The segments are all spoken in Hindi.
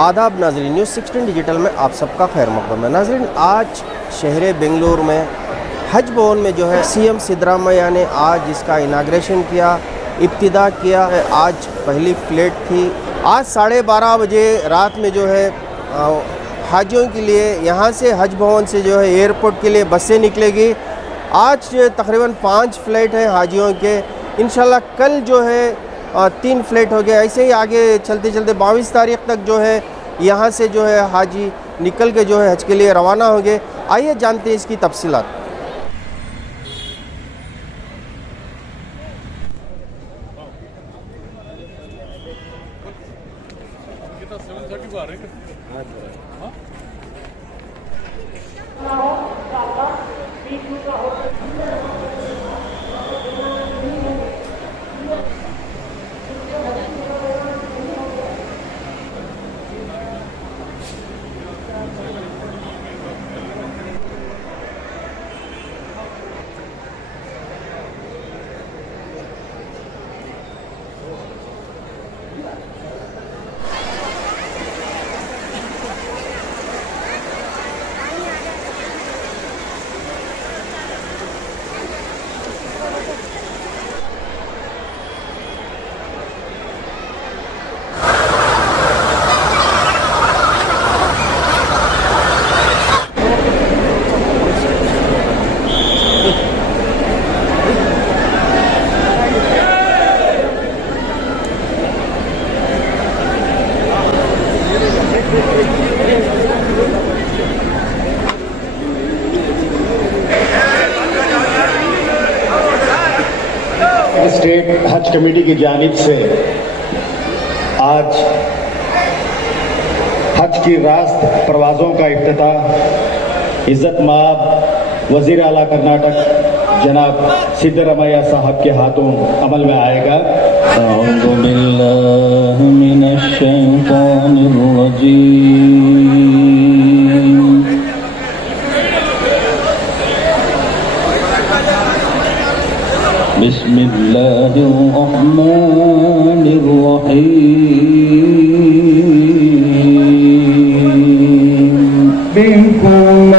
आदाब नाज़रीन, न्यूज़ 16 डिजिटल में आप सबका खैर मक़दम है। नाज़रीन, आज शहर बेंगलुरु में हज भवन में जो है सीएम सिद्धरामैया ने आज इसका इनाग्रेशन किया, इब्तिदा किया है। आज पहली फ़्लाइट थी। आज 12:30 बजे रात में जो है हाजियों के लिए यहाँ से हज भवन से जो है एयरपोर्ट के लिए बसें निकलेगी। आज तकरीबन 5 फ़्लाइट हैं हाजियों के। इंशाल्लाह कल जो है 3 फ़्लाइट हो गया। ऐसे ही आगे चलते चलते 22 तारीख़ तक जो है यहाँ से जो है हाजी निकल के जो है हज के लिए रवाना होंगे। आइए जानते हैं इसकी तफसीलात। स्टेट हज कमेटी की जानिब से आज हज की रास्त परवाज़ों का इफ्तिताह इज़्ज़त माब वज़ीर आला कर्नाटक जनाब सिद्धरामैया साहब के हाथों अमल में आएगा। अऊज़ु बिल्लाहि मिनश शैतानिर रजीम। बिस्मिल्लाहिर रहमानिर रहीम। बिकुम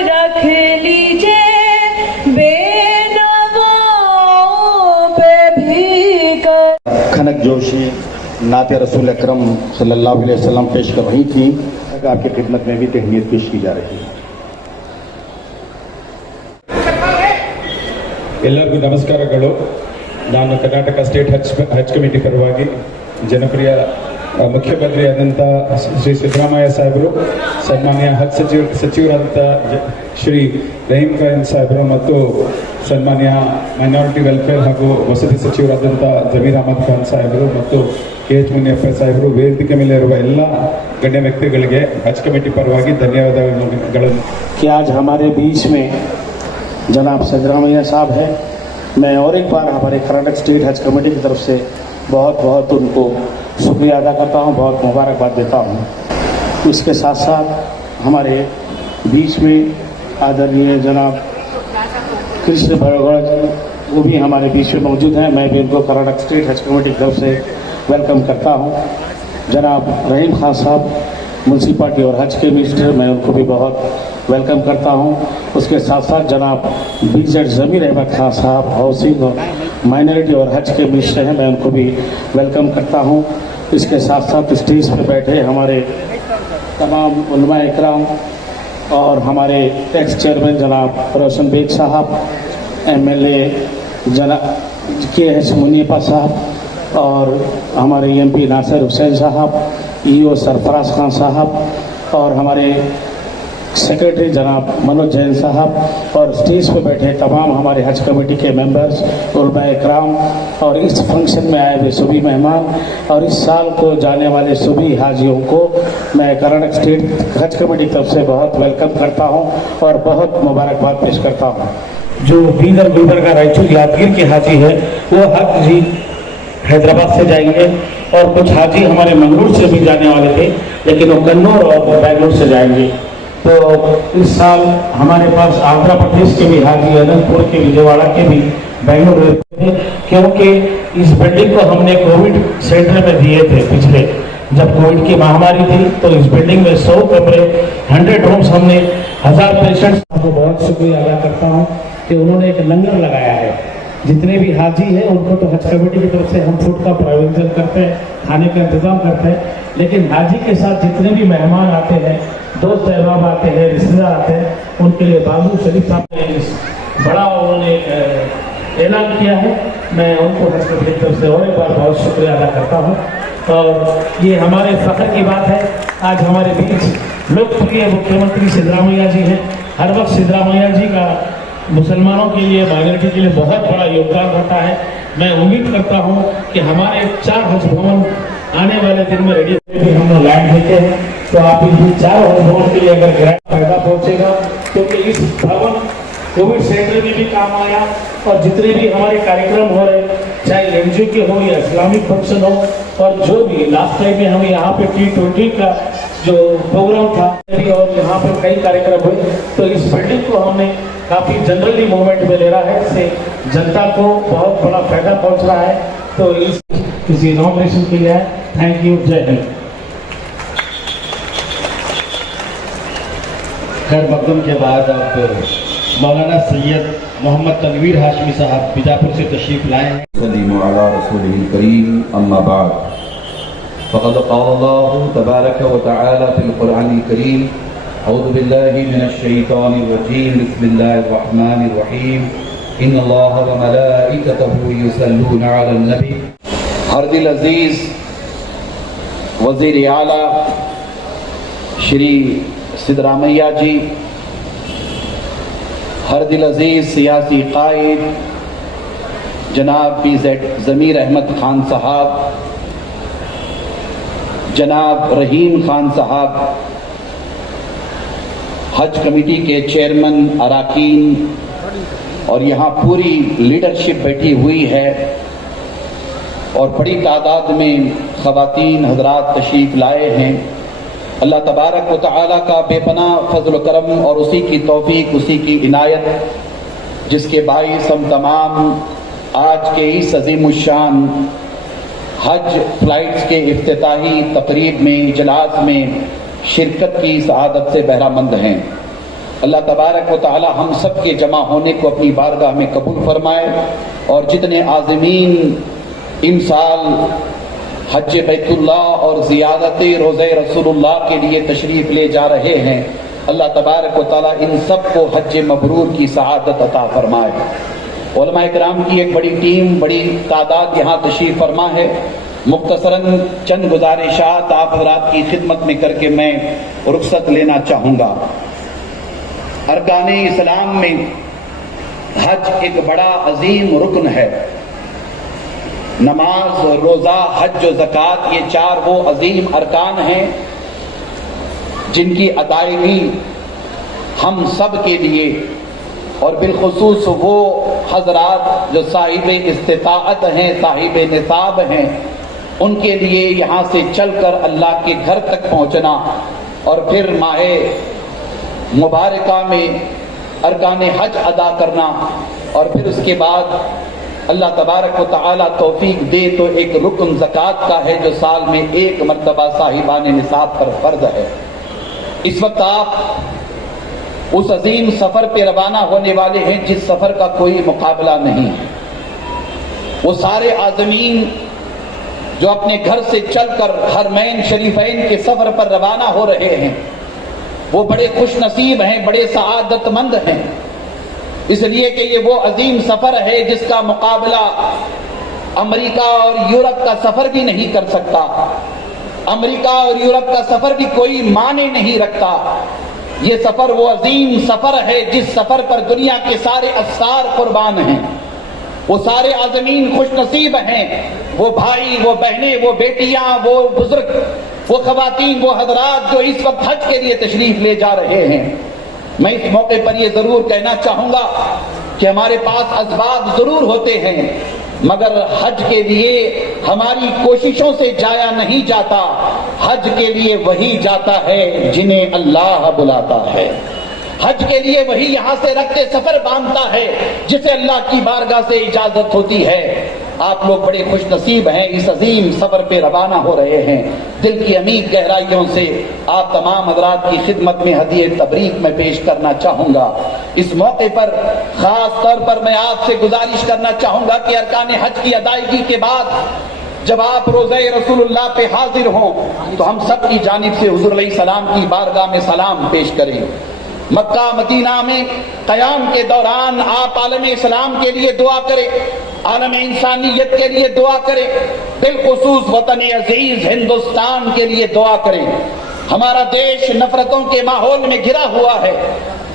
रख लीजिए बेनवा जोशी नात रसूल अकरम सल्लल्लाहु अलैहि वसल्लम पेश कर रही थी, आपकी खिदमत में भी तहनीत पेश की जा रही है। ಎಲ್ಲರಿಗೂ ನಮಸ್ಕಾರಗಳು. ನಾನು ಕರ್ನಾಟಕ ಸ್ಟೇಟ್ ಹಜ್ ಕಮಿಟಿ ಪರವಾಗಿ ಜನಪ್ರಿಯ ಮುಖ್ಯಮಂತ್ರಿಯಾದಂಥ ಶ್ರೀ ಸಿದ್ದರಾಮಯ್ಯ ಸಾಹೇಬರು, ಸನ್ಮಾನ್ಯ ಹಜ್ ಸಚಿವರಾದಂಥ ಶ್ರೀ ರಹೀಂ ಖಾನ್ ಸಾಹೇಬರು ಮತ್ತು ಸನ್ಮಾನ್ಯ ಮೈನಾರಿಟಿ ವೆಲ್ಫೇರ್ ಹಾಗೂ ವಸತಿ ಸಚಿವರಾದಂಥ ಜಮೀರ್ ಅಹಮದ್ ಖಾನ್ ಸಾಹೇಬರು ಮತ್ತು KH ಮುನಿಯಪ್ಪ ಸಾಹೇಬರು, ವೇದಿಕೆ ಮೇಲೆ ಇರುವ ಎಲ್ಲ ಗಣ್ಯ ವ್ಯಕ್ತಿಗಳಿಗೆ ಹಜ್ ಕಮಿಟಿ ಪರವಾಗಿ ಧನ್ಯವಾದಗಳನ್ನು. आज हमारे बीच में जनाब सिद्धरामैया साहब हैं, मैं और एक बार हमारे कर्नाटक स्टेट हज कमेटी की तरफ से बहुत बहुत उनको शुक्रिया अदा करता हूं, बहुत मुबारकबाद देता हूं। इसके साथ साथ हमारे बीच में आदरणीय जनाब कृष्ण भरगढ़ जी, वो भी हमारे बीच में मौजूद हैं। मैं भी उनको कर्नाटक स्टेट हज कमेटी की तरफ से वेलकम करता हूं। जनाब रहीम खान साहब म्यूनसिपालिटी और हज के मिनिस्टर, मैं उनको भी बहुत वेलकम करता हूं। उसके साथ साथ जनाब BZ जमीर अहमद खान साहब हाउसिंग और माइनॉरिटी और हज के मिनिस्टर हैं, मैं उनको भी वेलकम करता हूं। इसके साथ साथ स्टेज पर बैठे हमारे तमाम उलमा इकराम और हमारे एक्स चेयरमैन जनाब रोशन बेग साहब, MLA जनाब KH मुनियप्पा साहब और हमारे MP नासिर हुसैन साहब, EO सरफराज खान साहब और हमारे सेक्रेटरी जनाब मनोज जैन साहब और स्टेज पर बैठे तमाम हमारे हज कमेटी के मेंबर्स, उलमा इकराम और इस फंक्शन में आए हुए सभी मेहमान और इस साल को जाने वाले सभी हाजियों को मैं कर्नाटक स्टेट हज कमेटी की तरफ से बहुत वेलकम करता हूं और बहुत मुबारकबाद पेश करता हूं। जो बीदर गुलबर्गा रायचूर यादगीर के हाजी है वो हाजी हैदराबाद से जाएंगे और कुछ हाजी हमारे मंगलूर से भी जाने वाले थे, लेकिन वो कन्नौर और बेंगलुरु से जाएंगे। तो इस साल हमारे पास आंध्र प्रदेश के भी हाजी, अनंतपुर के, विजयवाड़ा के भी, बेंगलुरु थे, क्योंकि इस बिल्डिंग को हमने कोविड सेंटर में दिए थे। पिछले जब कोविड की महामारी थी तो इस बिल्डिंग में 100 कमरे, 100 रूम्स, हमने 1000 पेशेंट्स को बहुत शुक्रिया अदा करता हूँ कि उन्होंने एक लंगर लगाया है। जितने भी हाजी हैं उनको तो हज कमेटी की तरफ से हम फूड का प्रोविजन करते हैं, खाने का इंतजाम करते हैं, लेकिन हाजी के साथ जितने भी मेहमान आते हैं, दोस्त अहबाब आते हैं, रिश्तेदार आते हैं, उनके लिए बाबू शरीफ साहब ने बड़ा उन्होंने ऐलान किया है। मैं उनको हज कमेटी की तरफ से और एक बार बहुत शुक्रिया अदा करता हूँ। और ये हमारे फख्र की बात है, आज हमारे बीच लोकप्रिय मुख्यमंत्री सिद्धरामैया जी हैं। हर वक्त सिद्धरामैया जी का मुसलमानों के लिए, माइनॉरिटी के लिए बहुत बड़ा योगदान रहता है। मैं उम्मीद करता हूं कि हमारे 4 हज भवन आने वाले दिन में रेडी भी हम लोग लैंड देते हैं, तो आप इन 4 हज भवन के लिए अगर ग्रांट फायदा पहुंचेगा, क्योंकि इस भवन कोविड सेंटर में भी काम आया और जितने भी हमारे कार्यक्रम हो रहे, चाहे NGO के हो या इस्लामिक फंक्शन हो, और जो भी लास्ट टाइम में हम यहाँ पे T20 का जो प्रोग्राम था और यहाँ पे कई कार्यक्रम हुए, तो इस बिल्डिंग को हमने काफ़ी जनरली मूवमेंट में ले रहा है, इससे जनता को बहुत बड़ा फायदा पहुंच रहा है। तो इस इनॉग्रेशन के लिए थैंक यू, जय हिंद। खैर मकदम के बाद अब मौलाना सैयद मोहम्मद तनवीर हाशमी साहब बीजापुर से तशरीफ लाए हैं। सल्लल्लाहु अला रसूलिल करीम, अम्मा बाद, फ़क़द क़ाल अल्लाहु तबारक व तआला फ़िल क़ुरआनिल करीम, अऊज़ु बिल्लाहि मिनश शैतानिर रजीम, बिस्मिल्लाहिर रहमानिर रहीम, इन्नल्लाह व मलाइकतहु युसल्लूना अलन नबी। हरदिल अजीज वज़ीर आला श्री सिद्धरामैया जी, हरदिल अजीज सियासी कायद जनाब BZ जमीर अहमद खान साहब, जनाब रहीम खान साहब, हज कमेटी के चेयरमैन अराकीन और यहाँ पूरी लीडरशिप बैठी हुई है और बड़ी तादाद में ख़वातीन हजरात तशरीफ लाए हैं। अल्लाह तबारक व तआला का बेपना फजल करम और उसी की तौफीक, उसी की इनायत, जिसके बाइस हम तमाम आज के इस अज़ीमुश्शान हज फ्लाइट्स के इफ्तिताही तकरीब में, इजलास में शिरकत की सआदत से बहरामंद हैं। अल्लाह तबारक व तआला हम सब के जमा होने को अपनी बारगाह में कबूल फरमाए और जितने आज़मीन इन साल हज बैतुल्लाह और ज़ियारत रोज़े रसूलुल्लाह के लिए तशरीफ़ ले जा रहे हैं, अल्लाह तबारक व तआला इन सब को हज मबरूर की सआदत अता फरमाए। उलमा इकराम की एक बड़ी टीम, बड़ी तादाद यहाँ तशरीफ़ फरमा है। मुख्तसरन चंद गुजारिशात आप हज़रात की खिदमत में करके मैं रुखसत लेना चाहूँगा। अरकान इस्लाम में हज एक बड़ा अजीम रुकन है। नमाज, रोज़ा, हज और ज़कात, ये चार वो अजीम अरकान हैं जिनकी अदायगी हम सब के लिए और बिलखुसूस वो हजरात जो साहिब इस्तिताअत हैं, साहिब निसाब हैं, उनके लिए यहाँ से चलकर अल्लाह के घर तक पहुँचना और फिर माहे मुबारका में अरकान हज अदा करना और फिर उसके बाद अल्लाह तबारक व तआला तौफीक दे तो एक रुकन ज़कात का है जो साल में एक मरतबा साहिबान निसाब पर फर्ज है। इस वक्त आप उस अजीम सफर पे रवाना होने वाले हैं जिस सफर का कोई मुकाबला नहीं है। वो सारे आज़मीन जो अपने घर से चलकर हरमैन शरीफैन के सफर पर रवाना हो रहे हैं, वो बड़े खुश नसीब हैं, बड़े सआदतमंद हैं, इसलिए कि ये वो अजीम सफर है जिसका मुकाबला अमेरिका और यूरोप का सफर भी नहीं कर सकता। अमेरिका और यूरोप का सफर भी कोई माने नहीं रखता। ये सफर वो अजीम सफर है जिस सफर पर दुनिया के सारे अफसार कुर्बान हैं। वो सारे आज़मीन खुश नसीब हैं, वो भाई, वो बहनें, वो बेटियां, वो बुजुर्ग, वो खवातीन, वो हजरात जो इस वक्त हज के लिए तशरीफ ले जा रहे हैं। मैं इस मौके पर यह जरूर कहना चाहूंगा कि हमारे पास असबाब जरूर होते हैं, मगर हज के लिए हमारी कोशिशों से जाया नहीं जाता। हज के लिए वही जाता है जिन्हें अल्लाह बुलाता है। हज के लिए वही यहाँ से रखते सफर बांधता है जिसे अल्लाह की बारगाह से इजाजत होती है। आप लोग बड़े खुश नसीब हैं, इस अजीम सफर पे रवाना हो रहे हैं। दिल की अमीर गहराइयों से आप तमाम हजरात की खिदमत में हदीये तबरीक में पेश करना चाहूंगा। इस मौके पर खास तौर पर मैं आपसे गुजारिश करना चाहूंगा कि अरकान हज की अदायगी के बाद जब आप रोज़े रसूलुल्लाह पे हाजिर हों तो हम सब की जानिब से हुज़ूर अलैहिस्सलाम की बारगाह में सलाम पेश करें। मक्का मदीना में क़याम के दौरान आप आलम इस्लाम के लिए दुआ करें, आलम इंसानियत के लिए दुआ करें, बिलखुसूस वतन अजीज हिंदुस्तान के लिए दुआ करें। हमारा देश नफरतों के माहौल में घिरा हुआ है।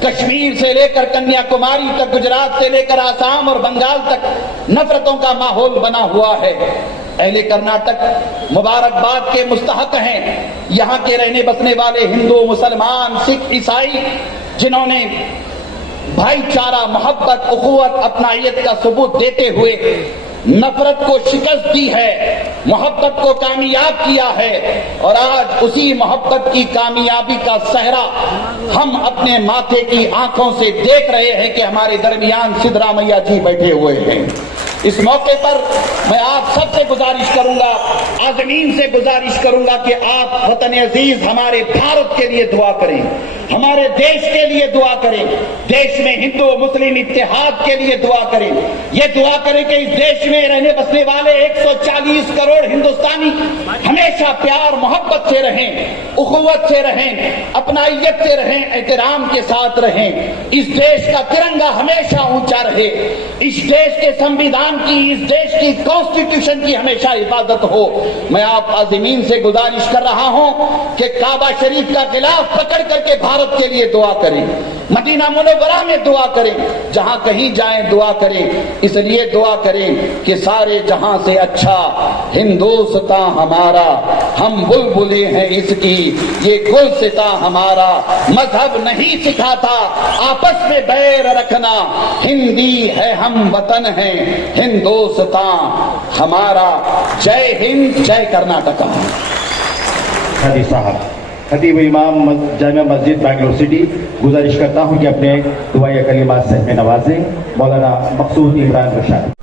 कश्मीर से लेकर कन्याकुमारी तक, गुजरात से लेकर आसाम और बंगाल तक नफरतों का माहौल बना हुआ है। अहले कर्नाटक मुबारकबाद के मुस्तहक हैं। यहाँ के रहने बसने वाले हिंदू, मुसलमान, सिख, ईसाई जिन्होंने भाईचारा, मोहब्बत, उखुवत, अपनायत का सबूत देते हुए नफरत को शिकस्त दी है, मोहब्बत को कामयाब किया है और आज उसी मोहब्बत की कामयाबी का सहरा हम अपने माथे की आंखों से देख रहे हैं कि हमारे दरमियान सिद्धरामैया जी बैठे हुए हैं। इस मौके पर मैं आप सबसे गुजारिश करूंगा, आज़मीन से गुजारिश करूंगा कि आप वतन अजीज हमारे भारत के लिए दुआ करें, हमारे देश के लिए दुआ करें, देश में हिंदू मुस्लिम इत्तेहाद के लिए दुआ करें। ये दुआ करें कि इस देश में रहने बसने वाले 140 करोड़ हिंदुस्तानी हमेशा प्यार मोहब्बत से रहें, उखुवत से रहें, अपनाइयत से रहें, एहतराम के साथ रहें। इस देश का तिरंगा हमेशा ऊंचा रहे, इस देश के संविधान की, इस देश की कॉन्स्टिट्यूशन की हमेशा हिफाजत हो। मैं आप आज़मीन से गुजारिश कर रहा हूं कि काबा शरीफ का गिलाफ पकड़ करके भारत के लिए दुआ करें, मदीना मुनव्वरा में दुआ करें, जहां कहीं जाएं दुआ करें। इसलिए दुआ करें कि सारे जहां से अच्छा हिंदुस्तान हमारा, हम बुलबुलें हैं इसकी, ये गुलसिता हमारा। मजहब नहीं सिखाता आपस में बैर रखना, हिंदी है हम वतन हैं, हिंदुस्तान हमारा। जय हिंद, जय कर्नाटका। हाजी साहब, खतीब इमाम जामिया मस्जिद बैंगलोर सिटी, गुजारिश करता हूं कि अपने दुआए कलिमात से हमें नवाजें। मौलाना मकसूद इमरान रशाद।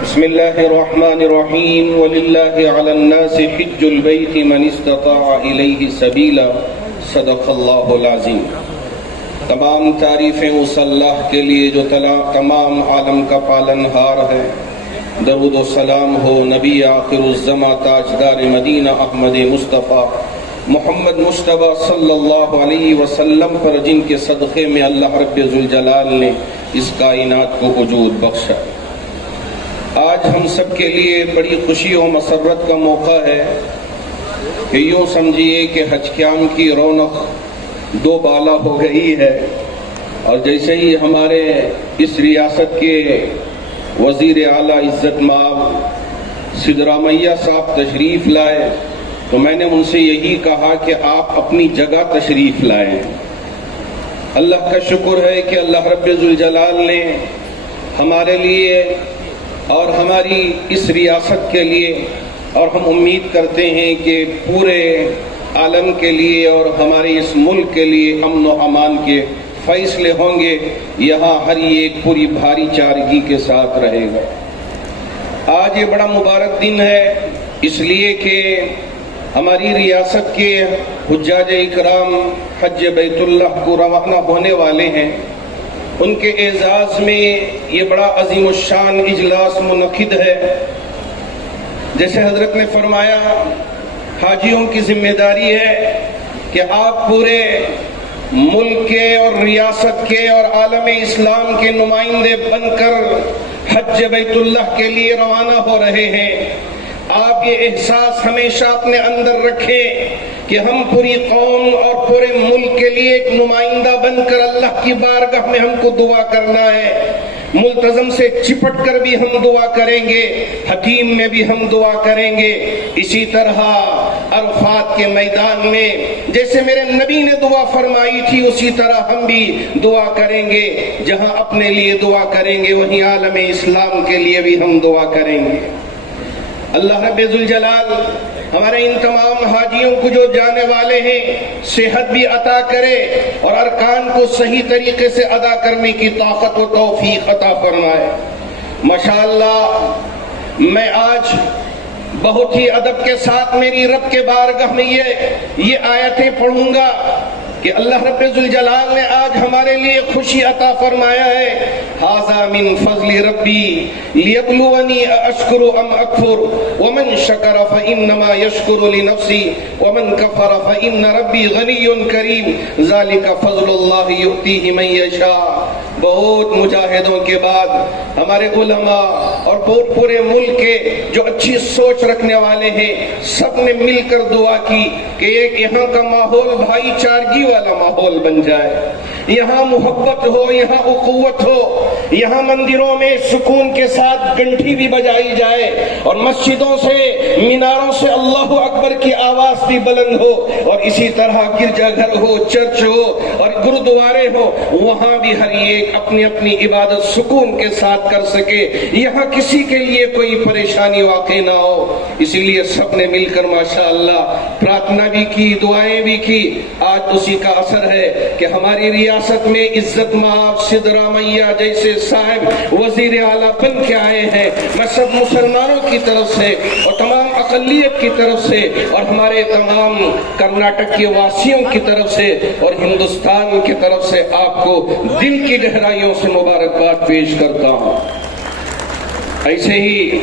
बिस्मिल्लाहिर्रहमानिर्रहीम वलिल्लाहि अलन्नासि हिज्जुल बैति मन इस्तताअ इलैहि सबीला सदक़ल्लाहुल अज़ीम। तमाम तारीफ़ें उस अल्लाह के लिए जो तमाम आलम का पालनहार है, दरूद व सलाम हो नबी आखिरुज़्ज़मा ताजदार मदीना अहमद मुस्तफ़ा मोहम्मद मुस्तफ़ा सल्लल्लाहु अलैहि वसल्लम पर, जिनके सदक़े में अल्लाह रब्बुल ज़ुल जलाल ने इस कायनात को वजूद बख्शा। आज हम सब के लिए बड़ी खुशी और मसरत का मौका है कि यूँ समझिए कि हज क़याम की रौनक दो बाला हो गई है। और जैसे ही हमारे इस रियासत के वज़ीर आला इज़्ज़त माब सिद्धरामैया साहब तशरीफ़ लाए तो मैंने उनसे यही कहा कि आप अपनी जगह तशरीफ़ लाएं। अल्लाह का शुक्र है कि अल्लाह रब्बुल ज़ुल जलाल ने हमारे लिए और हमारी इस रियासत के लिए, और हम उम्मीद करते हैं कि पूरे आलम के लिए और हमारे इस मुल्क के लिए अमन व अमान के फैसले होंगे। यहाँ हर एक पूरी भारी चारगी के साथ रहेगा। आज ये बड़ा मुबारक दिन है इसलिए कि हमारी रियासत के हुज्जाज इकराम हज बैतुल्लाह को रवाना होने वाले हैं। उनके एजाज़ में ये बड़ा अज़ीमुश्शान इजलास मुनक़िद है। जैसे हजरत ने फरमाया, हाजियों की जिम्मेदारी है कि आप पूरे मुल्क के और रियासत के और आलम इस्लाम के नुमाइंदे बनकर हज बैतुल्लाह के लिए रवाना हो रहे हैं। आप ये एहसास हमेशा अपने अंदर रखें कि हम पूरी कौम और पूरे मुल्क के लिए एक नुमाइंदा बनकर अल्लाह की बारगाह में हमको दुआ करना है। मुल्तज़म से चिपट कर भी हम दुआ करेंगे, हकीम में भी हम दुआ करेंगे। इसी तरह अरफात के मैदान में जैसे मेरे नबी ने दुआ फरमाई थी उसी तरह हम भी दुआ करेंगे। जहां अपने लिए दुआ करेंगे वहीं आलम इस्लाम के लिए भी हम दुआ करेंगे। अल्लाह रब्बुल ज़ुल जलाल हमारे इन तमाम हाजियों को जो जाने वाले हैं सेहत भी अता करे और अरकान को सही तरीके से अदा करने की ताकत व तौफीक अता फरमाए। माशाअल्लाह, मैं आज बहुत ही अदब के साथ मेरी रब के बारगाह में ये आयतें पढ़ूंगा कि अल्लाह रब्बुल ज़ुल जलाल ने आज हमारे लिए खुशी अता फरमाया है। हाज़ा मिन फ़ज़्लि रब्बी लियब्लुवनी अशकुरु अम अकफुर वमन शकरा फ़इन्नमा यशकुरु लिनफ्सी वमन कफ़रा फ़इन्न रब्बी गनियुन करीम ज़ालिका फ़ज़्लुल्लाहि युअतीहि मन यशा। बहुत मुजाहिदों के बाद हमारे उलमा और पूरे मुल्क के जो अच्छी सोच रखने वाले हैं सब ने मिलकर दुआ की कि एक यहाँ का माहौल भाईचारगी वाला माहौल बन जाए, यहाँ मोहब्बत हो, यहाँ उखुवत हो, यहाँ मंदिरों में सुकून के साथ घंटी भी बजाई जाए और मस्जिदों से मीनारों से अल्लाह अकबर की आवाज भी बुलंद हो, और इसी तरह गिरजाघर हो, चर्च हो और गुरुद्वारे हो, वहां भी हर एक अपनी अपनी इबादत सुकून के साथ कर सके, यहाँ किसी के लिए कोई परेशानी वाक़ई ना हो। इसीलिए सबने मिलकर माशाअल्लाह प्रार्थना भी की, दुआएं भी की। आज उसी का असर है कि हमारी रियासत में इज्जत माब सिद्धरामैया जैसे साहब वजीर आला बन के आए हैं। मैं सब मुसलमानों की तरफ से और तमाम अक़लियत की तरफ से और हमारे तमाम कर्नाटक के वासियों की तरफ से और हिंदुस्तान की तरफ से आपको दिल की गहराइयों से मुबारकबाद पेश करता हूँ। ऐसे ही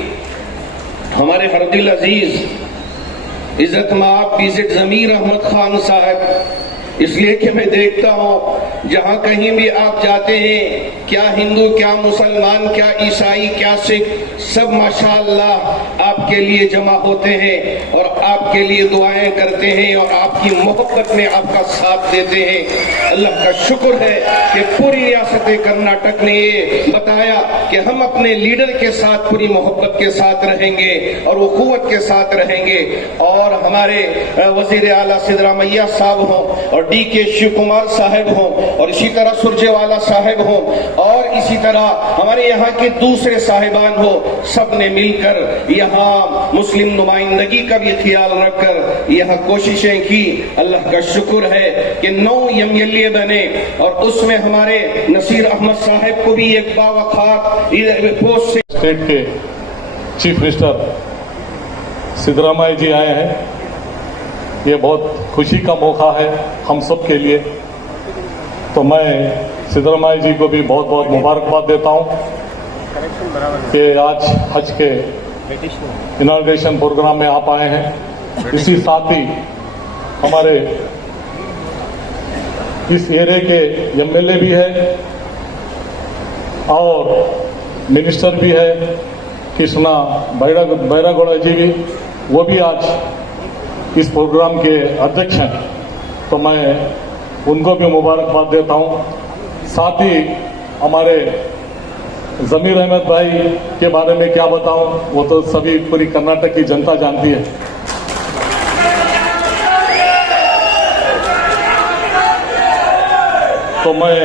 हमारे हरदिल अजीज इज्जत माब पीज़ेड ज़मीर अहमद खान साहब, इसलिए कि मैं देखता हूँ जहाँ कहीं भी आप जाते हैं, क्या हिंदू क्या मुसलमान क्या ईसाई क्या सिख, सब माशाअल्लाह आपके लिए जमा होते हैं और आपके लिए दुआएं करते हैं और आपकी मोहब्बत में आपका साथ देते हैं। अल्लाह का शुक्र है कि पूरी रियासत कर्नाटक ने ये बताया कि हम अपने लीडर के साथ पूरी मोहब्बत के साथ रहेंगे और उखुवत के साथ रहेंगे। और हमारे वजीर आला सिद्धरामैया साहब हों और डी.के. शिव कुमार साहब हों और इसी तरह सुरजेवाला साहब हों और इसी तरह हमारे यहाँ के दूसरे साहिबान हो, सब ने मिलकर यहाँ मुस्लिम नुमाइंदगी का भी ख्याल रखकर यहाँ कोशिशें की। अल्लाह का शुक्र है कि 9 एमएलए बने और उसमें हमारे नसीर अहमद साहब को भी एक बावखार पोस्ट से स्टेट के चीफ मिनिस्टर सिद्धरामैया जी आए हैं। ये बहुत खुशी का मौका है हम सब के लिए, तो मैं सिद्धरामैया जी को भी बहुत बहुत मुबारकबाद देता हूँ। कि आज हज के इनाग्रेशन प्रोग्राम में आप आए हैं। इसी साथ ही हमारे इस एरिया के एमएलए भी है और मिनिस्टर भी है कृष्णा बैरागौड़ा जी भी, वो भी आज इस प्रोग्राम के अध्यक्ष हैं, तो मैं उनको भी मुबारकबाद देता हूं। साथ ही हमारे जमीर अहमद भाई के बारे में क्या बताऊं, वो तो सभी पूरी कर्नाटक की जनता जानती है। तो मैं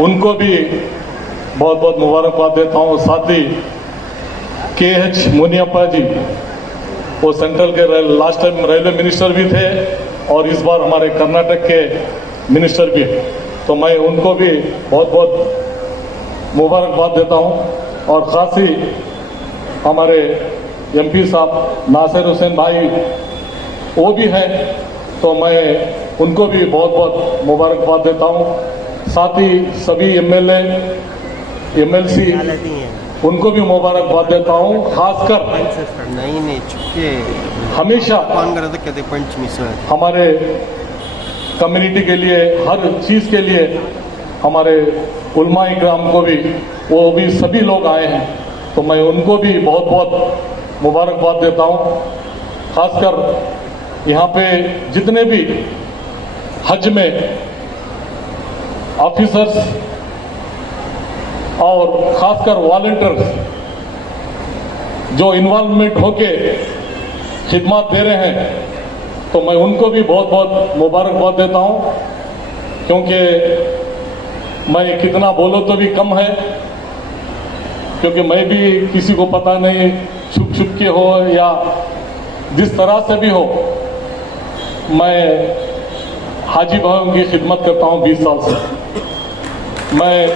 उनको भी बहुत बहुत मुबारकबाद देता हूं। साथ ही KH मुनियप्पा जी, वो सेंट्रल के लास्ट टाइम रेलवे मिनिस्टर भी थे और इस बार हमारे कर्नाटक के मिनिस्टर भी, तो मैं उनको भी बहुत बहुत मुबारकबाद देता हूं। और खास ही हमारे MP साहब नासिर हुसैन भाई वो भी हैं, तो मैं उनको भी बहुत बहुत मुबारकबाद देता हूं। साथ ही सभी MLA MLC उनको भी मुबारकबाद देता हूं। खासकर नहीं चुके हमेशा हमारे कम्युनिटी के लिए, हर चीज के लिए हमारे उलमा इकराम को भी, वो भी सभी लोग आए हैं, तो मैं उनको भी बहुत बहुत मुबारकबाद देता हूं। खासकर यहाँ पे जितने भी हज में ऑफिसर्स और खासकर वॉलंटियर्स जो इन्वॉल्वमेंट होके खिदमत दे रहे हैं, तो मैं उनको भी बहुत बहुत मुबारकबाद देता हूं, क्योंकि मैं कितना बोलो तो भी कम है, क्योंकि मैं भी किसी को पता नहीं, छुप छुप के हो या जिस तरह से भी हो, मैं हाजी भाइयों की खिदमत करता हूं 20 साल से। मैं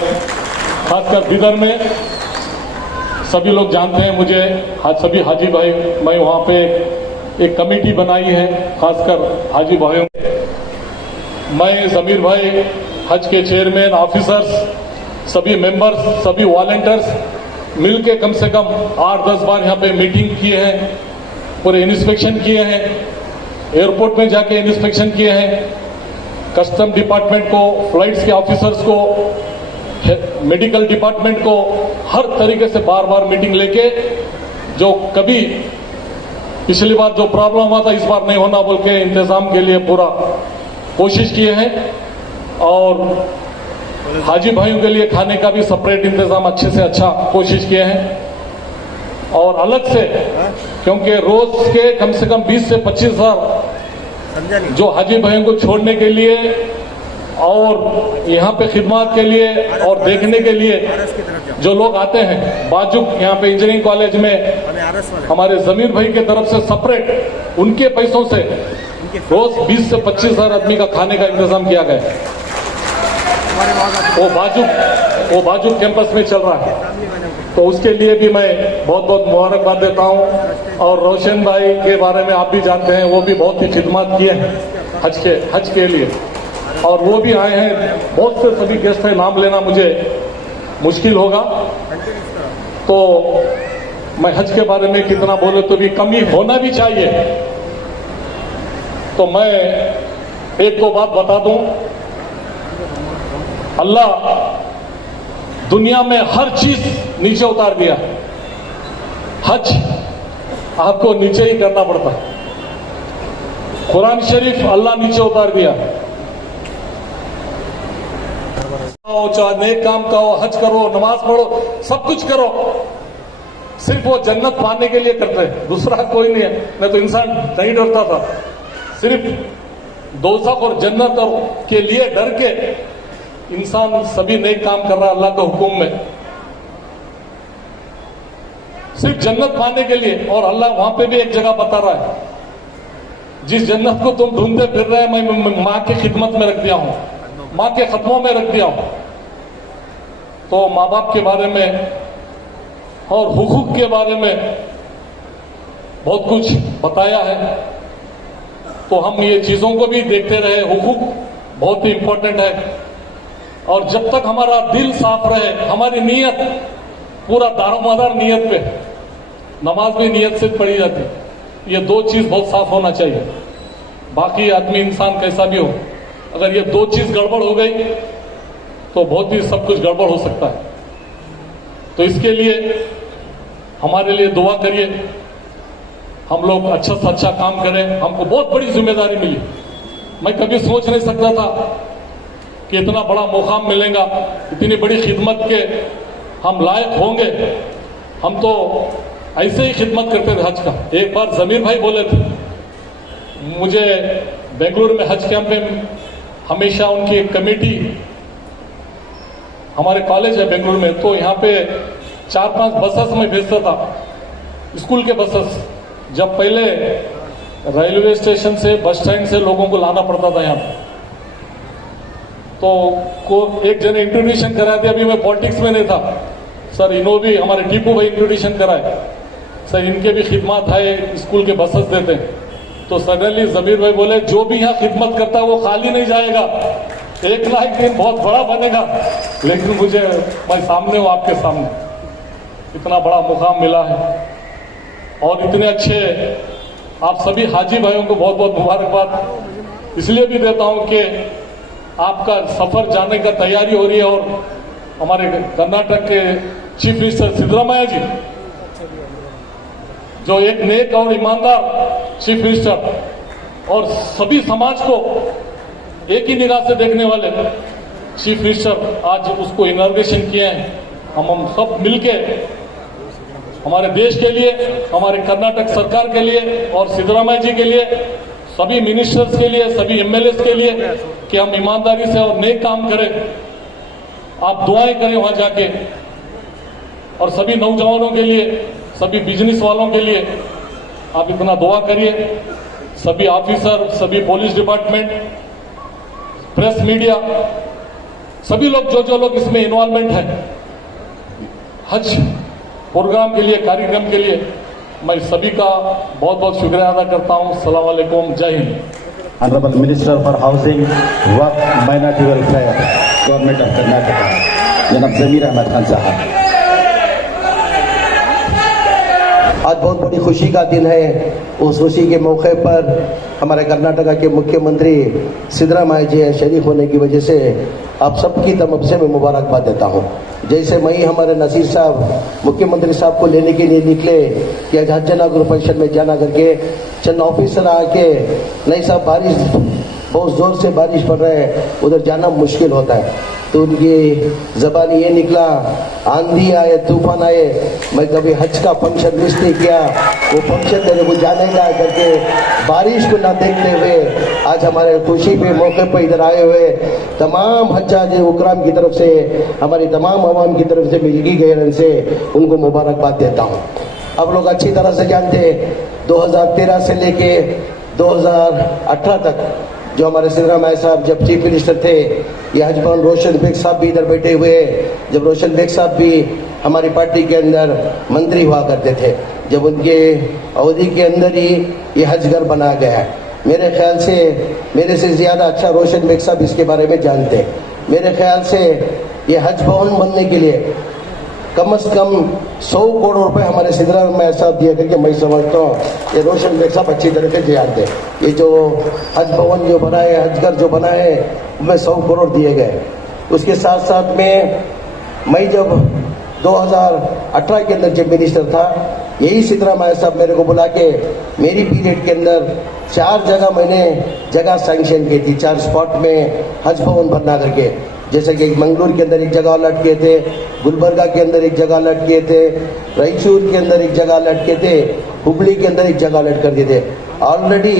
खासकर बिदर में, सभी लोग जानते हैं मुझे, सभी हाजी भाई, मैं वहां पे एक कमेटी बनाई है खासकर हाजी भाइयों। मैं जमीर भाई, हज के चेयरमैन, ऑफिसर्स, सभी मेंबर्स, सभी वॉलंटियर्स मिलके कम से कम 8-10 बार यहाँ पे मीटिंग किए हैं, पूरे इंस्पेक्शन किए हैं, एयरपोर्ट में जाके इंस्पेक्शन किए हैं, कस्टम डिपार्टमेंट को, फ्लाइट्स के ऑफिसर्स को, मेडिकल डिपार्टमेंट को, हर तरीके से बार बार मीटिंग लेके, जो कभी पिछली बार जो प्रॉब्लम हुआ था इस बार नहीं होना बोल के इंतजाम के लिए पूरा कोशिश किए हैं। और हाजी भाइयों के लिए खाने का भी सेपरेट इंतजाम अच्छे से अच्छा कोशिश किए हैं। और अलग से, क्योंकि रोज के कम से कम 20 से 25 हजार जो हाजी भाइयों को छोड़ने के लिए और यहाँ पे खिदमत के लिए और देखने के लिए जो लोग आते हैं, बाजुक यहाँ पे इंजीनियरिंग कॉलेज में हमारे जमीर भाई के तरफ से सेपरेट उनके पैसों से रोज 20 से 25 हजार आदमी का खाने का इंतजाम किया गया। वो बाजुक कैंपस में चल रहा है, तो उसके लिए भी मैं बहुत बहुत मुबारकबाद देता हूं। और रोशन भाई के बारे में आप भी जानते हैं, वो भी बहुत ही खिदमत किए हैं हज के लिए, और वो भी आए हैं। बहुत से सभी गेस्ट हैं, नाम लेना मुझे मुश्किल होगा, तो मैं हज के बारे में कितना बोले तो भी कम ही होना भी चाहिए। तो मैं एक तो बात बता दूं, अल्लाह दुनिया में हर चीज नीचे उतार दिया, हज आपको नीचे ही करना पड़ता है। कुरान शरीफ अल्लाह नीचे उतार दिया, चाहे नेक काम करो, हज करो, नमाज पढ़ो, सब कुछ करो, सिर्फ वो जन्नत पाने के लिए करते हैं, दूसरा कोई नहीं है। नहीं तो इंसान नहीं डरता था, सिर्फ दोज़ख और जन्नत के लिए डर के इंसान सभी नेक काम कर रहा है अल्लाह के हुक्म में, सिर्फ जन्नत पाने के लिए। और अल्लाह वहां पे भी एक जगह बता रहा है, जिस जन्नत को तुम ढूंढते फिर रहे हैं, मैं माँ की खिदमत में रख दिया हूं, माँ के खत्मों में रख दिया हूं। तो माँ बाप के बारे में और हुकूक के बारे में बहुत कुछ बताया है, तो हम ये चीजों को भी देखते रहे। हुकूक बहुत ही इंपॉर्टेंट है, और जब तक हमारा दिल साफ रहे, हमारी नीयत पूरा दारोमदार नीयत पे, नमाज भी नीयत से पढ़ी जाती, ये दो चीज बहुत साफ होना चाहिए। बाकी आदमी इंसान कैसा भी हो, अगर ये दो चीज गड़बड़ हो गई तो बहुत ही सब कुछ गड़बड़ हो सकता है। तो इसके लिए हमारे लिए दुआ करिए, हम लोग अच्छा से अच्छा काम करें। हमको बहुत बड़ी जिम्मेदारी मिली, मैं कभी सोच नहीं सकता था कि इतना बड़ा मुकाम मिलेगा, इतनी बड़ी खिदमत के हम लायक होंगे। हम तो ऐसे ही खिदमत करते थे हज का। एक बार जमीर भाई बोले थे मुझे, बेंगलुरु में हज कैंप में हमेशा उनकी एक कमेटी, हमारे कॉलेज है बेंगलुरु में, तो यहाँ पे 4-5 बसेस में भेजता था, स्कूल के बसेस। जब पहले रेलवे स्टेशन से, बस स्टैंड से लोगों को लाना पड़ता था यहाँ पे, तो एक जने इंट्रोड्यूशन करा दिया। अभी मैं पॉलिटिक्स में नहीं था सर, इन्हों भी हमारे टीपू भाई इंट्रोड्यूशन कराए सर, इनके भी खिदमत है, स्कूल के बसेस देते हैं। तो सडनली जमीर भाई बोले जो भी यहाँ खिदमत करता है वो खाली नहीं जाएगा, एक ना एक दिन बहुत बड़ा बनेगा। लेकिन मुझे, मैं सामने हूं, आपके सामने, इतना बड़ा मुकाम मिला है और इतने अच्छे आप सभी हाजी भाइयों को बहुत बहुत मुबारकबाद इसलिए भी देता हूं कि आपका सफर जाने का तैयारी हो रही है। और हमारे कर्नाटक के चीफ मिनिस्टर सिद्धरामैया जी, जो एक नेक और ईमानदार चीफ मिनिस्टर और सभी समाज को एक ही निगाह से देखने वाले चीफ मिनिस्टर, आज उसको इनॉग्रेशन किए हैं। हम सब मिलके हमारे देश के लिए, हमारे कर्नाटक सरकार के लिए और सिद्धरामैया जी के लिए, सभी मिनिस्टर्स के लिए, सभी एमएलएस के लिए कि हम ईमानदारी से और नेक काम करें। आप दुआएं करें वहां जाके, और सभी नौजवानों के लिए, सभी बिजनेस वालों के लिए आप इतना दुआ करिए। सभी ऑफिसर, सभी पुलिस डिपार्टमेंट, प्रेस मीडिया, सभी लोग जो लोग इसमें इन्वॉल्वमेंट है हज प्रोग्राम के लिए, कार्यक्रम के लिए, मैं सभी का बहुत बहुत शुक्रिया अदा करता हूं। अस्सलाम वालेकुम, जय Hind. Honorable Minister for Housing, Work, Minority Welfare, Government of Karnataka, जनाब जमीर अहमद खान साहब। आज बहुत बड़ी खुशी का दिन है। उस खुशी के मौके पर हमारे कर्नाटका के मुख्यमंत्री सिद्धरामैया जी शरीक होने की वजह से आप सबकी तरफ से मैं मुबारकबाद देता हूं। जैसे मैं हमारे नसीर साहब मुख्यमंत्री साहब को लेने के लिए निकले कि आज हज इनॉग्रेशन में जाना करके, चंद ऑफिसर आके, नहीं साहब बारिश बहुत जोर से बारिश पड़ रहा है, उधर जाना मुश्किल होता है। तो उनकी जबान ये निकला, आंधी आए, तूफान आए, मैं कभी हज का फंक्शन मिस नहीं किया, वो फंक्शन मेरे को जाने का करके बारिश को ना देखते हुए आज हमारे खुशी पे मौके पर इधर आए हुए तमाम हज्जाज उकराम की तरफ से, हमारी तमाम आवाम की तरफ से मिलगी गैरन से उनको मुबारकबाद देता हूँ। अब लोग अच्छी तरह से जानते हैं 2013 से लेके 2018 तक जो हमारे सिद्धरामैया साहब जब चीफ मिनिस्टर थे, ये हजमान रोशन बेग साहब भी इधर बैठे हुए, जब रोशन बेग साहब भी हमारी पार्टी के अंदर मंत्री हुआ करते थे, जब उनके अवधि के अंदर ही ये हज घर बनाया गया है। मेरे ख्याल से मेरे से ज़्यादा अच्छा रोशन बेग साहब इसके बारे में जानते हैं। मेरे ख्याल से ये हज भवन बनने के लिए कम से कम 100 करोड़ रुपए हमारे सिद्धरामैया साहब दिया करके मैं समझता हूँ ये रोशन बेग साहब अच्छी तरह से जानते हैं। ये जो हज भवन जो बना है, हज घर जो बना है, उसमें 100 करोड़ दिए गए। उसके साथ साथ में मैं जब 2018 के अंदर जब मिनिस्टर था, यही सिद्धरामैया साहब मेरे को बुला के मेरी पीरियड के अंदर 4 जगह मैंने जगह सैंक्शन की थी, 4 स्पॉट में हज भवन बनना करके। जैसे कि मंगलूर के अंदर एक जगह अलर्ट किए थे, गुलबर्गा के अंदर एक जगह अलर्ट किए थे, रायचूर के अंदर एक जगह अलर्ट किए थे, हुबली के अंदर एक जगह अलर्ट कर दिए थे। ऑलरेडी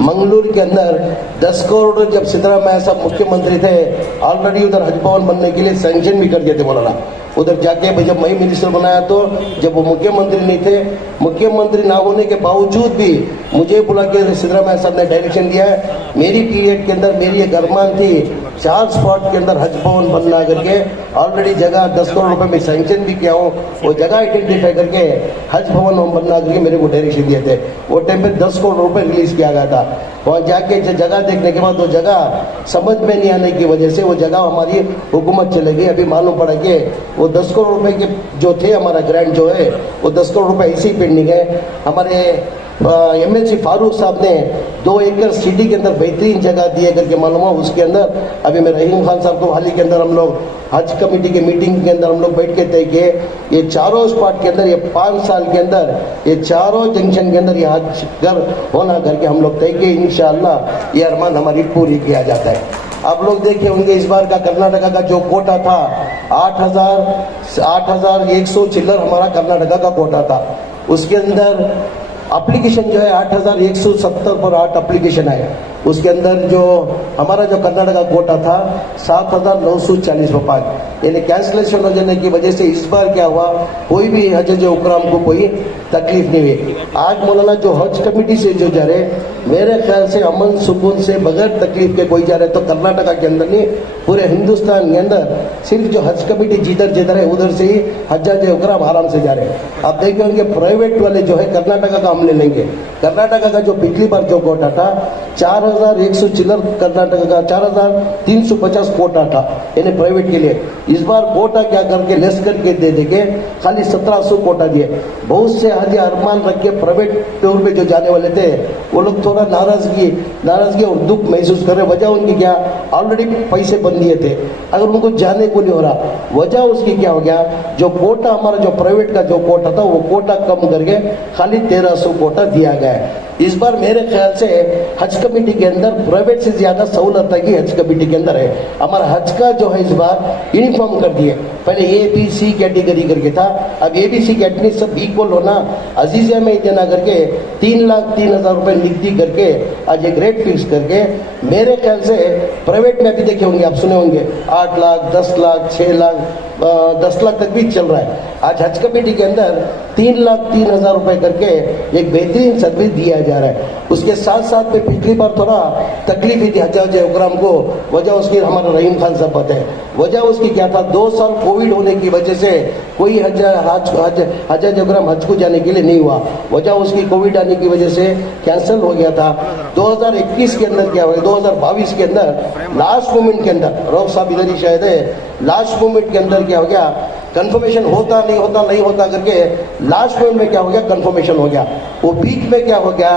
मंगलूर के अंदर 10 करोड़ जब सिद्धरामैया साहब मुख्यमंत्री थे, ऑलरेडी उधर हज भवन बनने के लिए सैंक्शन भी कर दिए थे मौलाना। उधर जाके जब मैं मिनिस्टर बनाया तो जब वो मुख्यमंत्री नहीं थे, मुख्यमंत्री ना होने के बावजूद भी मुझे बुला के सिद्धरामैया साहब ने डायरेक्शन दिया है। मेरी पीरियड के अंदर मेरी एक अरमान थी 4 स्पॉट के अंदर हज भवन बनना करके ऑलरेडी जगह 10 करोड़ रुपए में सैंक्शन भी किया हूँ। वो जगह आइडेंटिफाई करके हज भवन हम बनना करके मेरे को डायरेक्शन दिए थे। वो टाइम पे 10 करोड़ रुपए रिलीज किया गया था। वहाँ जाके जगह देखने के बाद वो जगह समझ में नहीं आने की वजह से वो जगह हमारी हुकूमत चले गई। अभी मालूम पड़ा कि वो 10 करोड़ रुपए के जो थे हमारा ग्रांट जो है वो 10 करोड़ रुपए ऐसे ही पेंडिंग है। हमारे MLC फारूक साहब ने 2 एकड़ सिटी के अंदर बेहतरीन जगह दिए करके मालूम हुआ। उसके अंदर अभी मैं रहीम खान साहब को हाल ही के अंदर हम लोग हज कमेटी की मीटिंग के अंदर हम लोग बैठ के तय किए ये चारों स्पॉट के अंदर ये 5 साल के अंदर ये चारों जंक्शन के अंदर ये हज घर होना करके हम लोग तय किए। इंशाअल्लाह ये अरमान हमारी पूरी किया जाता है। आप लोग देखे होंगे इस बार का कर्नाटका का जो कोटा था 8,100 चिल्लर हमारा कर्नाटका का कोटा था। उसके अंदर एप्लीकेशन जो है 8,170 पर 8 एप्लीकेशन आए। उसके अंदर जो हमारा जो कर्नाटका कोटा था 7,940 रुपये, यानी कैंसिलेशन हो जाने की वजह से इस बार क्या हुआ कोई भी हज उकराम को कोई तकलीफ नहीं हुई। आज मौलाना जो हज कमेटी से जो जा रहे मेरे ख्याल से अमन सुकून से बगैर तकलीफ के कोई जा रहे तो कर्नाटका के अंदर नहीं पूरे हिंदुस्तान के अंदर सिर्फ जो हज कमेटी जिधर है उधर से ही हज उकराम आराम से जा रहे हैं। आप देखे होंगे प्राइवेट वाले जो है कर्नाटका का हम ले लेंगे। कर्नाटका का जो पिछली बार जो कोटा था 4,100 चिल्लर कर्नाटका का 4,350 कोटा था यानी प्राइवेट के लिए। इस बार कोटा क्या करके लेस करके दे देके खाली 1,700 कोटा दिए। बहुत से हज अरमान रख के प्राइवेट टूर पे जो जाने वाले थे वो लोग थोड़ा नाराजगी और दुख महसूस कर रहे। वजह उनकी क्या ऑलरेडी पैसे बन दिए थे, अगर उनको जाने को नहीं हो रहा। वजह उसकी क्या हो गया जो कोटा हमारा जो प्राइवेट का जो कोटा था वो कोटा कम करके खाली 1,300 कोटा दिया गया है। इस बार मेरे ख्याल से हज कमेटी के अंदर प्राइवेट से ज्यादा सहूलत है कि हज कमेटी के अंदर है। हमारा हज का जो है इस बार यूनिफॉर्म कर दिए। पहले ABC कैटेगरी करके था, अब ABC कैटेगरी सब इक्वल होना अजीजिया में देना करके 3,03,000 रुपए निगदी करके आज एक रेट फिक्स करके मेरे ख्याल से प्राइवेट में भी देखे होंगे आप सुने होंगे 8 लाख 10 लाख 6 लाख 10 लाख तक भी चल रहा है। आज हज कमेटी के अंदर 3,03,000 रुपए करके एक बेहतरीन सर्विस दिया जा रहा है। उसके साथ साथ में पिछली बार थोड़ा तकलीफ ही थी हज उकराम को। वजह उसकी हमारा रहीम खान साहब बताए। वजह उसकी क्या था 2 साल कोविड होने की वजह से कोई हज उकराम हज को जाने के लिए नहीं हुआ। वजह उसकी कोविड आने की वजह से कैंसिल हो गया था। 2021 के अंदर क्या हो गया 2022 के अंदर लास्ट मोमेंट के अंदर रौफ साहब इधर ही शायद है लास्ट मोमेंट के अंदर क्या हो गया कंफर्मेशन होता नहीं होता करके लास्ट मोमेंट में क्या हो गया कंफर्मेशन हो गया। वो बीच में क्या हो गया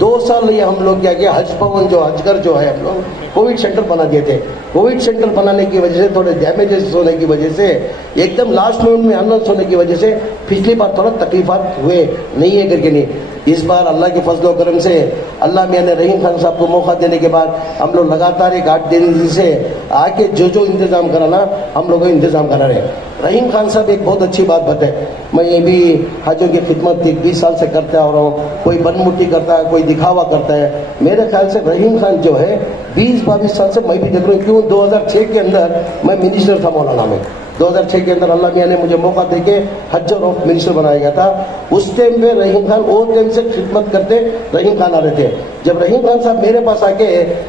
2 साल ये हम लोग क्या किया हज भवन जो हजगर जो है हम लोग कोविड सेंटर बना दिए थे। कोविड सेंटर बनाने की वजह से थोड़े डैमेजेस होने की वजह से एकदम लास्ट मोमेंट में अनलॉस होने की वजह से पिछली बार थोड़ा तकलीफात हुए नहीं है करके नहीं। इस बार अल्लाह के फजल करम से अल्लाह मियां ने रहीम खान साहब को मौका देने के बाद हम लोग लगातार एक 8 दिन से आके जो इंतजाम कराना हम लोग इंतजाम करा रहे। रहीम खान साहब एक बहुत अच्छी बात बताए। मैं ये भी हजों की खिदमत 20 साल से करता आ रहा हूँ। कोई बनमुट्टी करता है कोई दिखावा करता है। मेरे ख्याल से रहीम खान जो है 20-22 साल से मैं भी देख रहा हूँ। क्यों 2006 के अंदर मैं मिनिस्टर था मौलाना में। 2006 के अंदर अल्लाह मियां ने मुझे मौका देके हज और ऑफ मिनिस्टर बनाया गया था। उस टाइम पे रहीम खान वो टाइम से खिदमत करते रहीम खान आ रहे थे। जब रहीम खान साहब मेरे पास आके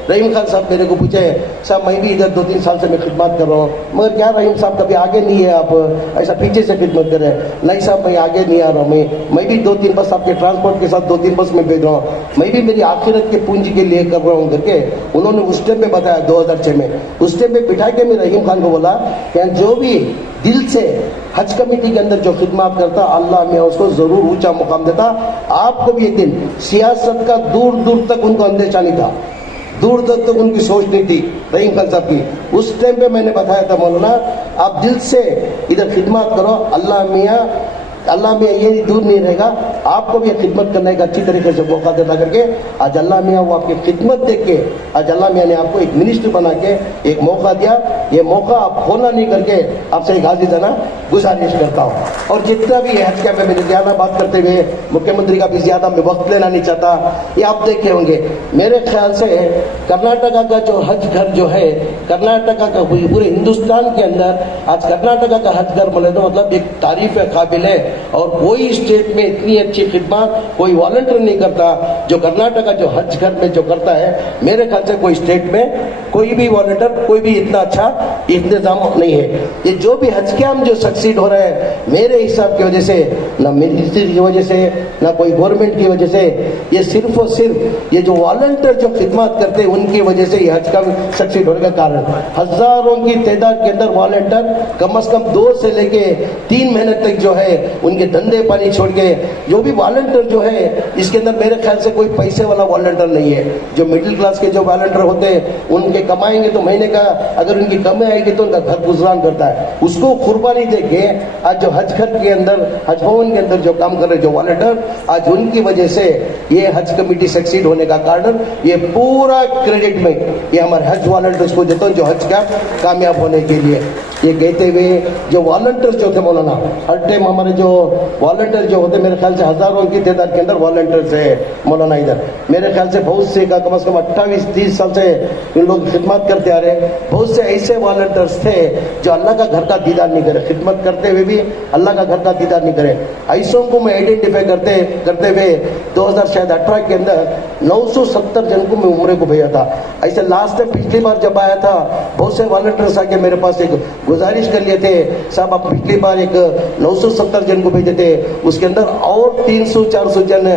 रहीम खान साहब मेरे को पूछे साहब मैं भी इधर 2-3 साल से मैं खिदमत कर रहा हूँ मगर क्या रहीम साहब कभी आगे नहीं है आप ऐसा पीछे से खिदमत कर रहे हैं। नहीं साहब मैं आगे नहीं आ रहा हूँ। मैं भी 2-3 बस आपके ट्रांसपोर्ट के साथ 2-3 बस में भेज रहा हूँ। मैं भी मेरी आखिरत के पूंजी के लिए कर रहा हूँ करके उन्होंने उस टाइम में बताया 2006 में। उस टाइम में बिठा के मैं रहीम खान को बोला कि जो भी दिल से हज कमेटी के अंदर जो खिदमत करता अल्लाह में उसको जरूर ऊंचा मुकाम देता। आपको भी एक दिन सियासत का दूर दूर तक उनको अंदेशा नहीं था, दूर दूर तक उनकी सोच नहीं थी रहीम खान साहब की। उस टाइम पे मैंने बताया था मौलाना आप दिल से इधर खिदमत करो अल्लाह मियाँ ये दूर नहीं रहेगा। आपको भी खिदमत करने का अच्छी तरीके से मौका देता करके आज अल्लाह मियाँ वो आपकी खिदमत देख के आज अल्लाह मियाँ ने आपको एक मिनिस्टर बना के एक मौका दिया। ये मौका आप खोना नहीं करके आपसे एक आजीज़ाना गुजारिश करता हूँ। और जितना भी हज का मैंने ज्यादा बात करते हुए मुख्यमंत्री का भी ज्यादा मैं वक्त लेना नहीं चाहता। ये आप देखे होंगे मेरे ख्याल से कर्नाटका का जो हज घर जो है कर्नाटका का पूरे हिंदुस्तान के अंदर आज कर्नाटका का हज घर बोले तो मतलब एक तारीफ काबिल है। और कोई स्टेट में इतनी अच्छी खिदमत कोई वॉलंटियर नहीं करता जो कर्नाटका जो हज घर में जो करता है। मेरे ख्याल से कोई स्टेट में कोई भी वॉलंटियर कोई भी इतना अच्छा इंतजाम नहीं है। ये जो भी हज कैंप जो सक्सीड हो रहे हैं मेरे हिसाब की वजह से, ना मिनिस्ट्री की वजह से, ना कोई गवर्नमेंट की वजह से, ये सिर्फ और सिर्फ ये जो वॉलंटियर जो खिदमत करते हैं उनकी वजह से ये हज कैंप सक्सीड होने का कारण। हजारों की तादाद के अंदर वॉलंटियर कम से कम 2 से लेके 3 महीने तक जो है उनके धंधे पानी छोड़ के, जो भी वॉलंटियर जो है इसके अंदर मेरे ख्याल से कोई पैसे वाला वॉलंटियर नहीं है। जो मिडिल क्लास के जो वॉलंटियर होते हैं उनके कमाएंगे तो महीने का अगर उनकी कमाई आएगी तो उनका घर गुजरान करता है, उसको कुर्बानी देके आज जो हज घर के अंदर हज भवन के अंदर जो काम कर रहे जो वॉलंटियर आज उनकी वजह से ये हज कमेटी सक्सीड होने का कारण, ये पूरा क्रेडिट में ये हमारे हज वॉलंटियर्स को देता हूँ जो हज का कामयाब होने के लिए। ये कहते हुए जो वॉलंटियर्स जो थे मौलाना, हर टाइम हमारे जो वॉलंटियर जो होते मेरे ख्याल से हजारों की तादाद के अंदर वॉलंटियर्स है मौलाना इधर। मेरे ख्याल से बहुत से का कम से कम 28-30 साल से इन लोग खिदमत करते आ रहे। बहुत से ऐसे वॉलंटियर्स थे जो अल्लाह का घर का दीदार नहीं करे, खिदमत करते हुए भी अल्लाह का घर का दीदार नहीं करे। ऐसों को मैं आइडेंटिफाई करते हुए 2018 के अंदर 970 जन को मैं उम्रे को भेजा था। ऐसे लास्ट में पिछली बार जब आया था बहुत से वॉलंटियर्स आके मेरे पास एक गुजारिश कर लिए थे, साहब आप पिछली बार एक 970 जन को भेजे थे, उसके अंदर और 300-400 जन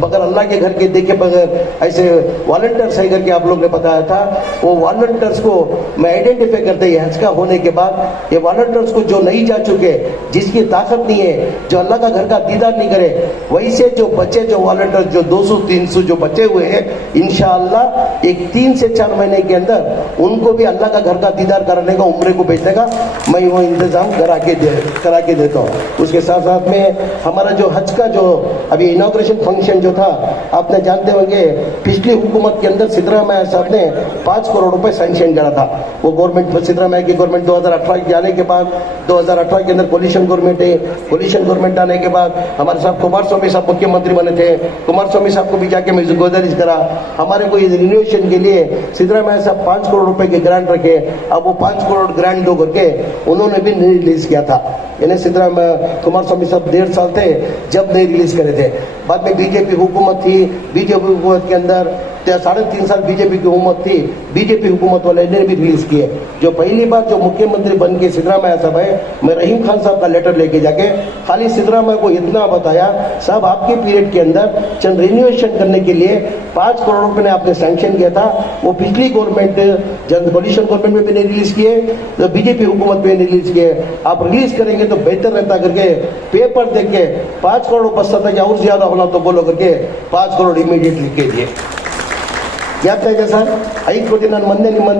बगैर अल्लाह के घर के देखे बगैर ऐसे वॉलंटियर्स है करके आप लोग ने बताया था। वो वॉलंटियर्स को मैं आइडेंटिफाई करते ही हज का होने के बाद ये वॉलंटियर्स को जो नहीं जा चुके, जिसकी ताकत नहीं है, जो अल्लाह का घर का दीदार नहीं करे, वैसे जो बच्चे जो वॉलंटियर्स जो 200-300 जो बचे हुए हैं इंशाअल्लाह एक 3 से 4 महीने के अंदर उनको भी अल्लाह का घर का दीदार कराने का, उम्रे को भेजने का मैं वो इंतजाम करा के देता हूँ। उसके साथ साथ में हमारा जो हज का जो अभी इनॉग्रेशन फंक्शन जो था आपने जानते होंगे पिछली हुकूमत के अंदर सिद्धरामैया साहब ने 5 करोड़ रुपए सैंक्शन करा था। वो गवर्नमेंट सिद्धरामैया की गवर्नमेंट 2018 के आने के बाद 2018 के अंदर कोलिशन गवर्नमेंट है, कोलिशन गवर्नमेंट आने के बाद हमारे साहब कुमार स्वामी साहब मुख्यमंत्री बने थे। कुमार स्वामी साहब को भी जाके मैं गुजारिश करा हमारे को रिन्यूएशन के लिए सिद्धरामैया साहब 5 करोड़ रुपए के ग्रांट रखे। अब वो 5 करोड़ ग्रांट दो करके उन्होंने भी नहीं रिलीज किया था। यानी सिद्धरामैया कुमार स्वामी साहब 1.5 साल थे जब नहीं रिलीज करे थे। बाद में बीजेपी हुकूमत थी, बीजेपी हुकूमत के अंदर 3.5 साल बीजेपी की हुकूमत थी, बीजेपी हुकूमत वाले ने भी रिलीज किए। जो पहली बार जो मुख्यमंत्री बन के सिद्धरामैया साहब है, मैं रहीम खान साहब का लेटर लेके जाके खाली सिद्धरामैया को इतना बताया, साहब आपके पीरियड के अंदर चंद रिन्यूएशन करने के लिए 5 करोड़ रुपए ने आपने सैंक्शन किया था। वो पिछली गवर्नमेंट जन कोलिशन गवर्नमेंट में भी नहीं रिलीज किए, तो बीजेपी हुकूमत में रिलीज किए। आप रिलीज करेंगे तो बेहतर रहता करके पेपर देख के 5 करोड़ बचता था, या और ज्यादा होना तो बोलो करके 5 करोड़ इमीडिएट लिख के दिए। ಯಾಕೆ ಸರ್ 5 ಕೋಟಿ ನಾನು ಮೊನ್ನೆ ನಿಮ್ಮ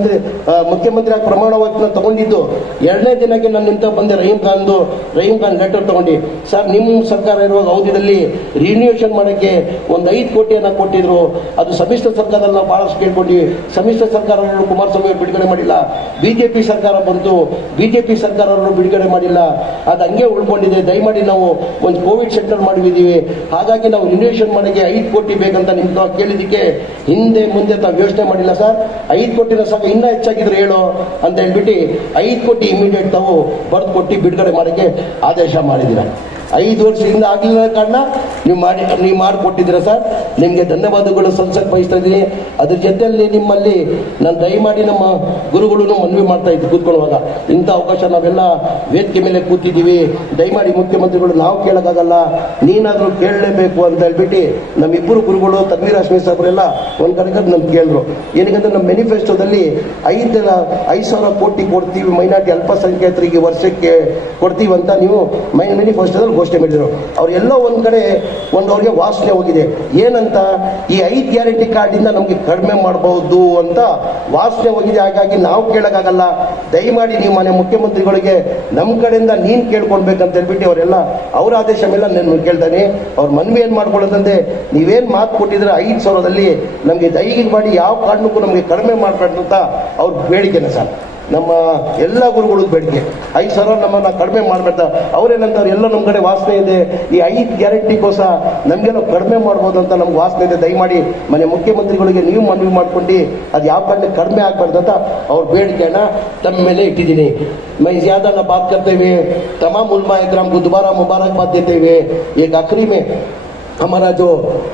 ಮುಖ್ಯಮಂತ್ರಿ ಆಗಿ ಪ್ರಮಾಣ ವಚನ ತಗೊಂಡಿದ್ದು 2ನೇ ದಿನಕ್ಕೆ ನಾನು ನಿಂತ ಬಂದೆ ರಹೀಂ ಖಾನ್ ಲೆಟರ್ ತಗೊಂಡು, ಸರ್ ನಿಮ್ಮ ಸರ್ಕಾರ ಇರುವಾಗ ಅವಧಿಯಲ್ಲಿ ರಿನ್ಯೂಯೇಷನ್ ಮಾಡೋಕ್ಕೆ ಒಂದು 5 ಕೋಟಿಯನ್ನು ಕೊಟ್ಟಿದ್ರು. ಅದು ಸಮ್ಮಿಶ್ರ ಸರ್ಕಾರದಲ್ಲಿ ನಾವು ಬಹಳಷ್ಟು ಕೇಳ್ಕೊಂಡ್ವಿ. ಸಮ್ಮಿಶ್ರ ಸರ್ಕಾರವನ್ನು ಕುಮಾರಸ್ವಾಮಿ ಅವರು ಬಿಡುಗಡೆ ಮಾಡಿಲ್ಲ. ಬಿಜೆಪಿ ಸರ್ಕಾರ ಬಂತು, ಬಿಜೆಪಿ ಸರ್ಕಾರವನ್ನು ಬಿಡುಗಡೆ ಮಾಡಿಲ್ಲ. ಅದು ಹಂಗೆ ಉಳ್ಕೊಂಡಿದೆ. ದಯಮಾಡಿ ನಾವು ಒಂದು ಕೋವಿಡ್ ಸೆಂಟರ್ ಮಾಡಿದ್ದೀವಿ, ಹಾಗಾಗಿ ನಾವು ರಿನ್ಯೂಯೇಷನ್ ಮಾಡೋಕ್ಕೆ 5 ಕೋಟಿ ಬೇಕಂತ ನಿಮ್ಗೆ ಕೇಳಿದ್ದಕ್ಕೆ ಹಿಂದೆ ಮುಂದೆ ತಾವು ಯೋಚನೆ ಮಾಡಿಲ್ಲ ಸರ್. 5 ಕೋಟಿನ ಸಾಕು, ಇನ್ನೂ ಹೆಚ್ಚಾಗಿದ್ರೆ ಹೇಳು ಅಂತ ಹೇಳ್ಬಿಟ್ಟು 5 ಕೋಟಿ ಇಮಿಡಿಯೇಟ್ ತಾವು ಬರೆದು ಕೊಟ್ಟು ಬಿಡುಗಡೆ ಮಾಡೋಕ್ಕೆ ಆದೇಶ ಮಾಡಿದ್ದೀರ. 5 ವರ್ಷದಿಂದ ಆಗಲಿಲ್ಲ ಕಾರಣ ನೀವು ಮಾಡಿಕೊಟ್ಟಿದ್ದೀರ ಸರ್. ನಿಮಗೆ ಧನ್ಯವಾದಗಳು ಸಲ್ಲಿಸಕ್ಕೆ ಬಯಸ್ತಾ ಇದ್ದೀನಿ. ಅದ್ರ ಜೊತೆಯಲ್ಲಿ ನಿಮ್ಮಲ್ಲಿ ನಾನು ದಯಮಾಡಿ ನಮ್ಮ ಗುರುಗಳನ್ನು ಮನವಿ ಮಾಡ್ತಾ ಇದ್ದು ಕೂತ್ಕೊಳ್ಳುವಾಗ ಇಂಥ ಅವಕಾಶ ನಾವೆಲ್ಲ ವೇದಿಕೆ ಮೇಲೆ ಕೂತಿದ್ದೀವಿ, ದಯಮಾಡಿ ಮುಖ್ಯಮಂತ್ರಿಗಳು ನಾವು ಕೇಳೋಕ್ಕಾಗಲ್ಲ, ನೀನಾದರೂ ಕೇಳಲೇಬೇಕು ಅಂತ ಹೇಳ್ಬಿಟ್ಟು ನಮ್ಮಿಬ್ಬರು ಗುರುಗಳು ತನ್ವೀರ್ ಹಾಶ್ಮಿ ಸಾಹೇಬರೆಲ್ಲ ಒಂದು ಕಡೆ ನಮ್ಗೆ ಕೇಳಿದ್ರು. ಏನಕ್ಕಂದ್ರೆ ನಮ್ಮ ಮ್ಯಾನಿಫೆಸ್ಟೋದಲ್ಲಿ 5,000 ಕೋಟಿ ಕೊಡ್ತೀವಿ ಮೈನಾರಿಟಿ ಅಲ್ಪಸಂಖ್ಯಾತರಿಗೆ ವರ್ಷಕ್ಕೆ ಕೊಡ್ತೀವಿ ಅಂತ ನೀವು ಮ್ಯಾನಿಫೆಸ್ಟೋದಲ್ಲಿ ಘೋಷಣೆ ಮಾಡಿದ್ರು. ಅವರೆಲ್ಲ ಒಂದು ಕಡೆ ಅವ್ರಿಗೆ ವಾಸನೆ ಹೋಗಿದೆ. ಏನಂತ ಈ 5 ಗ್ಯಾರಂಟಿ ಕಾರ್ಡ್ ಇಂದ ನಮ್ಗೆ ಕಡಿಮೆ ಮಾಡಬಹುದು ಅಂತ ವಾಸನೆ ಹೋಗಿದೆ. ಹಾಗಾಗಿ ನಾವು ಕೇಳಕ್ಕಾಗಲ್ಲ, ದಯಮಾಡಿ ನೀವು ಮನೆ ಮುಖ್ಯಮಂತ್ರಿಗಳಿಗೆ ನಮ್ಮ ಕಡೆಯಿಂದ ನೀನ್ ಕೇಳ್ಕೊಳ್ಬೇಕಂತ ಹೇಳ್ಬಿಟ್ಟು ಅವರೆಲ್ಲ ಅವರ ಆದೇಶ ಮೇಲೆ ನಾನು ಕೇಳ್ತಾನೆ. ಅವ್ರ ಮನವಿ ಏನ್ ಮಾಡ್ಕೊಳ್ಳೋದಂದ್ರೆ ನೀವೇನ್ ಮಾತು ಕೊಟ್ಟಿದ್ರೆ 5,000ದಲ್ಲಿ ನಮ್ಗೆ ದಯಮಾಡಿ ಯಾವ ಕಾರಣಕ್ಕೂ ನಮ್ಗೆ ಕಡಿಮೆ ಮಾಡ್ಬಾರ್ದು ಅಂತ ಅವ್ರ ಬೇಡಿಕೆನ ಸರ್. ನಮ್ಮ ಎಲ್ಲ ಗುರುಗಳು ಬೇಡಿಕೆ 5,000 ನಮ್ಮನ್ನ ಕಡಿಮೆ ಮಾಡ್ಬೇಡ. ಅವ್ರೇನಂತಾರೆ ಎಲ್ಲ ನಮ್ಮ ಕಡೆ ವಾಸನೆ ಇದೆ, ಈ 5 ಗ್ಯಾರಂಟಿಗೋಸ್ಕರ ನಮ್ಗೆಲ್ಲ ಕಡಿಮೆ ಮಾಡ್ಬೋದು ಅಂತ ನಮ್ಗೆ ವಾಸನೆ ಇದೆ. ದಯಮಾಡಿ ಮನೆ ಮುಖ್ಯಮಂತ್ರಿಗಳಿಗೆ ನೀವು ಮನವಿ ಮಾಡ್ಕೊಂಡು ಅದು ಯಾವ ಕಾರಣಕ್ಕೆ ಕಡಿಮೆ ಆಗ್ಬಾರ್ದು ಅಂತ ಅವ್ರ ಬೇಡಿಕೆನ ತಮ್ಮ ಮೇಲೆ ಇಟ್ಟಿದ್ದೀನಿ. मैं ज्यादा न बात करते हुए तमाम उलमा इकराम को दोबारा मुबारकबाद देते हुए एक आखिरी में हमारा जो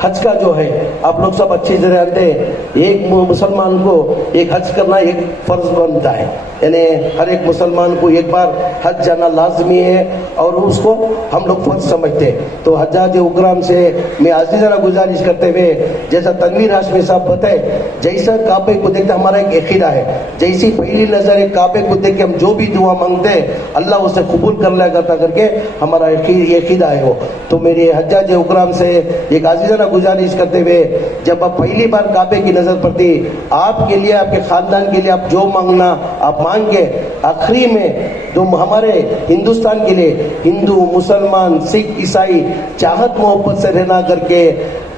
हज का जो है, आप लोग सब अच्छी तरह जानते हैं, एक मुसलमान को एक हज करना एक फर्ज बनता है, यानी हर एक मुसलमान को एक बार हज जाना लाजमी है और उसको हम लोग फर्ज समझते हैं। तो हज्जाज उकराम से मैं आजीज़ाना गुजारिश करते हुए, जैसा तनवीर हाशमी साहब बताए, जैसा काबे को देखते हमारा एक अकीदा है, जैसी पहली नजर एक काबे को देख के हम जो भी दुआ मांगते हैं अल्लाह उसे कबूल कर लिया करता करके हमारा अकीदा है वो। तो मेरे हज्जाज उकराम से एक आजीज़ाना गुजारिश करते हुए, जब आप पहली बार काबे की नजर पड़ती, आपके लिए, आपके खानदान के लिए आप जो मांगना आप मांग के आखिरी में जो हमारे हिंदुस्तान के लिए हिंदू, मुसलमान, सिख, ईसाई चाहत मोहब्बत से रहना करके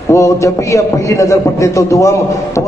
वो जब भी आप पहली नजर पड़ते तो दुआ